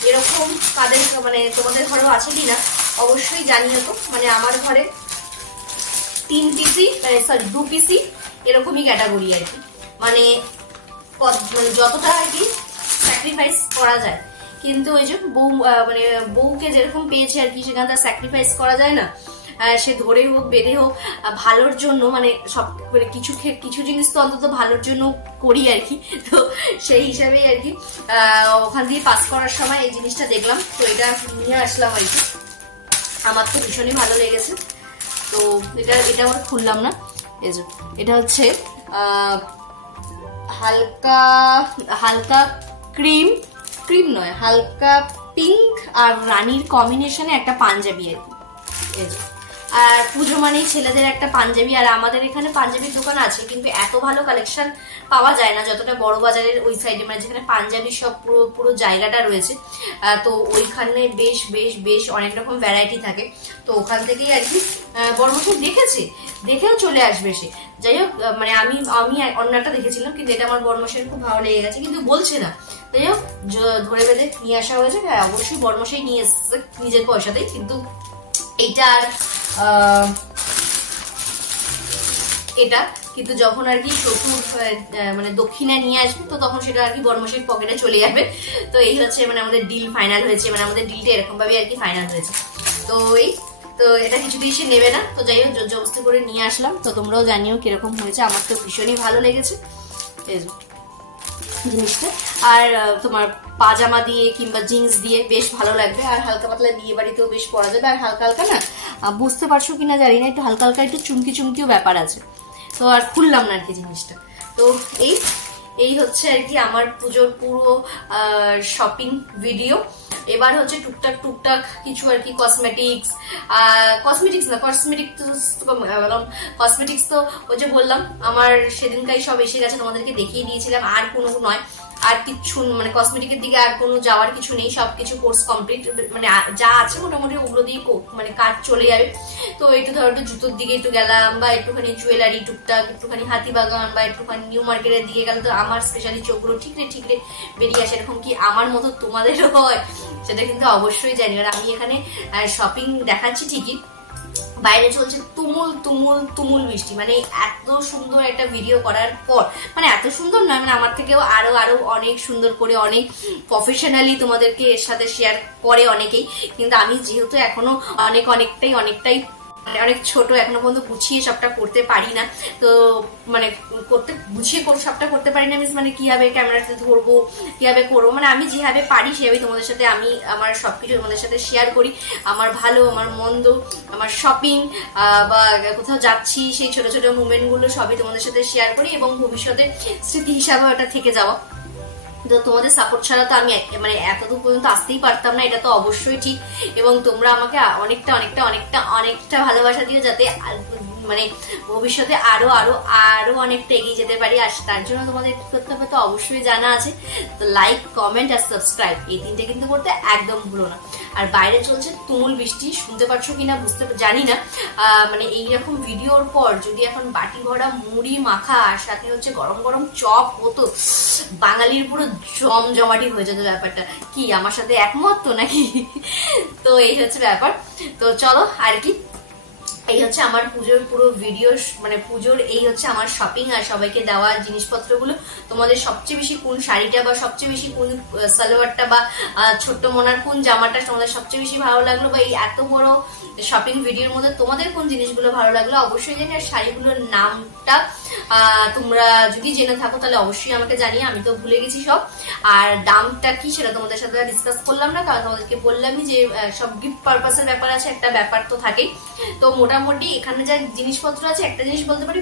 এরকম তাদের মানে তোমাদের ঘরেও আছে কিনা অবশ্যই জানিও তো। মানে আমার ঘরে 2 পিসি এরকমই ক্যাটাগরি আর কি, মানে যতটা আর কি স্যাক্রিফাইস করা যায়, কিন্তু ওই যে মানে বউকে যেরকম পেয়েছে আর কি, সেখানে তার স্যাক্রিফাইস করা যায় না, সে ধরে হোক বেঁধে হোক ভালোর জন্য, মানে সব মানে কিছু জিনিস তো অন্তত ভালোর জন্য করি আর কি। তো সেই হিসাবেই আর কি ওখান দিয়ে পাস করার সময় এই জিনিসটা দেখলাম, তো এটা নিয়ে আসলাম আর কি, আমার তো ভীষণই ভালো লেগেছে। তো এটা আবার খুললাম না, এই যে এটা হচ্ছে হালকা ক্রিম নয়, হালকা পিঙ্ক আর রানীর কম্বিনেশনে একটা পাঞ্জাবি আর কি, এই যে। আর পুজো মানেই ছেলেদের একটা পাঞ্জাবি, আর আমাদের এখানে পাঞ্জাবির দোকান আছে, কিন্তু এত ভালো কালেকশন পাওয়া যায় না যতটা বড় বাজারের ওই সাইডে, মানে যেখানে পাঞ্জাবি সব পুরো জায়গাটা রয়েছে, তো ওইখানে বেশ অনেক রকম ভ্যারাইটি থাকে। তো ওখান থেকেই আর কি বড়মশাই দেখেও চলে আসবে সে, যাই হোক, মানে আমি অন্য একটা দেখেছিলাম, কিন্তু এটা আমার বড়মশাইয়ের খুব ভালো লেগে গেছে, কিন্তু বলছে না, যাই হোক ধরে বেঁধে নিয়ে আসা হয়েছে। হ্যাঁ অবশ্যই বড়মশাই নিয়ে এসেছে নিজের পয়সাতেই, কিন্তু এইটার এটা কিন্তু যখন আর কি শ্বশুর মানে দক্ষিণা নিয়ে আসবে, তো তখন সেটা আর কি বর্মশাইয়ের পকেটে চলে যাবে। তো এই হচ্ছে মানে আমাদের ডিল ফাইনাল হয়েছে, মানে আমাদের ডিলটা এরকম ভাবে আর কি ফাইনাল হয়েছে। তো এটা কিছুতেই সে নেবে না, তো যাই হোক জোর জবরদস্তি করে নিয়ে আসলাম। তো তোমরাও জানিও কিরকম হয়েছে, আমার তো ভীষণই ভালো লেগেছে এই জিনিসটা। আর তোমার পাজামা দিয়ে কিংবা জিন্স দিয়ে বেশ ভালো লাগবে, আর হালকা পাতলা বিয়ে বাড়িতেও বেশ পরা যাবে। আর হালকা হালকা না, বুঝতে পারছো কিনা জানি না, একটু হালকা হালকা একটু চুমকিও ব্যাপার আছে। তো আর খুললাম না আর কি জিনিসটা। তো এই হচ্ছে আর কি আমার পুজোর পুরো শপিং ভিডিও। এবার হচ্ছে টুকটাক টুকটাক কিছু আর কি কসমেটিক্স তো ওই যে বললাম আমার সেদিনকাই সব এসে গেছে, তোমাদেরকে দেখিয়ে দিয়েছিলাম, আর কোনো নয়, আর কিছু মানে কসমেটিকের দিকে আর কোনো যাওয়ার কিছু নেই, সবকিছু কোর্স কমপ্লিট, মানে যা আছে মোটামুটি ওগুলো দিয়ে মানে কাজ চলে যাবে। তো একটু ধরো একটু জুতোর দিকে একটু গেলাম, বা একটুখানি জুয়েলারি টুকটাক, একটুখানি হাতিবাগান বা একটুখানি নিউ মার্কেটের দিকে গেলে তো আমার স্পেশালি চোখগুলো ঠিকরে ঠিকরে বেরিয়ে আসে। এরকম কি আমার মতো তোমাদেরও হয় সেটা কিন্তু অবশ্যই জানি। আর আমি এখানে শপিং দেখাচ্ছি ঠিকই, বাইরে চলছে তুমুল তুমুল তুমুল বৃষ্টি। মানে এত সুন্দর একটা ভিডিও করার পর, মানে এত সুন্দর নয়, মানে আমার থেকেও আরো আরো অনেক সুন্দর করে অনেক প্রফেশনালি তোমাদেরকে এর সাথে শেয়ার করে অনেকেই, কিন্তু আমি যেহেতু এখনো অনেকটাই অনেক ছোট, এখনো পর্যন্ত গুছিয়ে সবটা করতে পারি না। তো মানে গুছিয়ে সবটা করতে পারি না মিন্স মানে কিভাবে ক্যামেরাতে ধরবো, কিভাবে করবো, মানে আমি যেভাবে পারি সেভাবে তোমাদের সাথে আমি আমার সবকিছু তোমাদের সাথে শেয়ার করি। আমার ভালো, আমার মন্দ, আমার শপিং বা কোথাও যাচ্ছি সেই ছোট ছোট মুভমেন্ট গুলো সবই তোমাদের সাথে শেয়ার করি, এবং ভবিষ্যতে স্মৃতি হিসাবে ওটা থেকে যাওয়া। তো তোমাদের সাপোর্ট ছাড়া তো আমি মানে এতদূর পর্যন্ত আসতেই পারতাম না, এটা তো অবশ্যই ঠিক। এবং তোমরা আমাকে অনেকটা ভালোবাসা দিও, যাতে মানে ভবিষ্যতে আরো আরো আরো অনেকটা এগিয়ে যেতে পারি। আর তার জন্য তোমাদের কি করতে হবে তো অবশ্যই জানা আছে, তো লাইক, কমেন্ট আর সাবস্ক্রাইব এই তিনটে কিন্তু করতে একদম ভুলো না। আর বাইরে চলছে তুমুল বৃষ্টি, শুনতে পারছো কিনা বুঝতে জানি না। মানে এইরকম ভিডিওর পর যদি এখন বাটি ভরা মুড়ি মাখা আর সাথে হচ্ছে গরম গরম চপ হতো, বাঙালির পুরো জমজমাটি হয়ে যেত ব্যাপারটা। কি আমার সাথে একমত তো নাকি? তো এই হচ্ছে ব্যাপার। তো চলো আর কি, এই হচ্ছে আমার পুজোর পুরো ভিডিও, মানে পুজোর এই হচ্ছে আমার শপিং আর সবাইকে দেওয়া জিনিসপত্রগুলো। তোমাদের সবচেয়ে বেশি কোন শাড়িটা বা সবচেয়ে বেশি কোন সালোয়ারটা বা ছোট্ট মোনার কোন জামাটা তোমাদের সবচেয়ে বেশি ভালো লাগলো, বা এই এত বড় শপিং ভিডিওর মধ্যে তোমাদের কোন জিনিসগুলো ভালো লাগলো অবশ্যই জানি। আর শাড়িগুলোর নামটা তোমরা যদি জেনে থাকো তাহলে অবশ্যই আমাকে জানিয়ে, আমি তো ভুলে গেছি সব। আর দামটা কি সেটা তোমাদের সাথে ডিসকাস করলাম না, কারণ তোমাদেরকে বললামই যে সব গিফট পারপাসের ব্যাপার আছে, একটা ব্যাপার তো থাকেই। তো মোটামুটি এখানে যা জিনিসপত্র আছে, একটা জিনিস বলতে পারি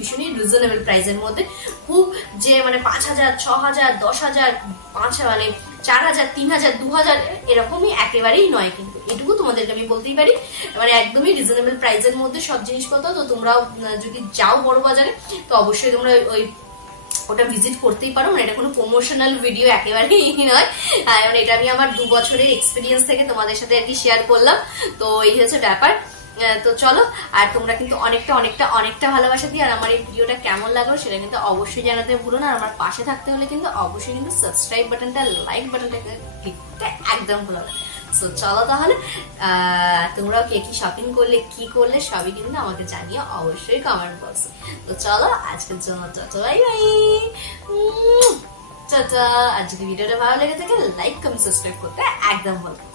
ভীষণই রিজনেবল প্রাইসের মধ্যে। খুব যে মানে 5,000, 6,000, 10,000, 5 মানে 4,000, 3,000, 2,000 এরকমই একেবারেই নয়, কিন্তু এটুকু তোমাদেরকে আমি বলতেই পারি, মানে একদমই রিজনেবল প্রাইসের মধ্যে সব জিনিসপত্র। তো তোমরাও যদি যাও বড় বাজারে তো অবশ্যই তোমরা ওটা ভিজিট করতেই পারো। মানে এটা কোনো প্রমোশনাল ভিডিও একেবারেই নয়, মানে এটা আমি আমার 2 বছরের এক্সপিরিয়েন্স থেকে তোমাদের সাথে আর কি শেয়ার করলাম। তো এই হচ্ছে ব্যাপার। তো চলো, আর তোমরা কিন্তু অনেকটা ভালোবাসা দিই। আর আমার এই ভিডিওটা কেমন লাগলো সেটা কিন্তু অবশ্যই জানাতে ভুলো না। আর আমার পাশে থাকতে হলে কিন্তু অবশ্যই কিন্তু সাবস্ক্রাইব বাটনটা, লাইক বাটনটা ক্লিক করতে একদম ভুলো না। সো চলো তাহলে, তোমরাও কে কি শপিং করলে, কি করলে সবই কিন্তু আমাকে জানিয়ে অবশ্যই কমেন্ট বক্সে। তো চলো আজকের জন্য টাটা, বাই বাই, টাটা। আজকে ভিডিওটা ভালো লেগে থাকে লাইক, কমেন্ট, সাবস্ক্রাইব করতে একদম ভুলো না।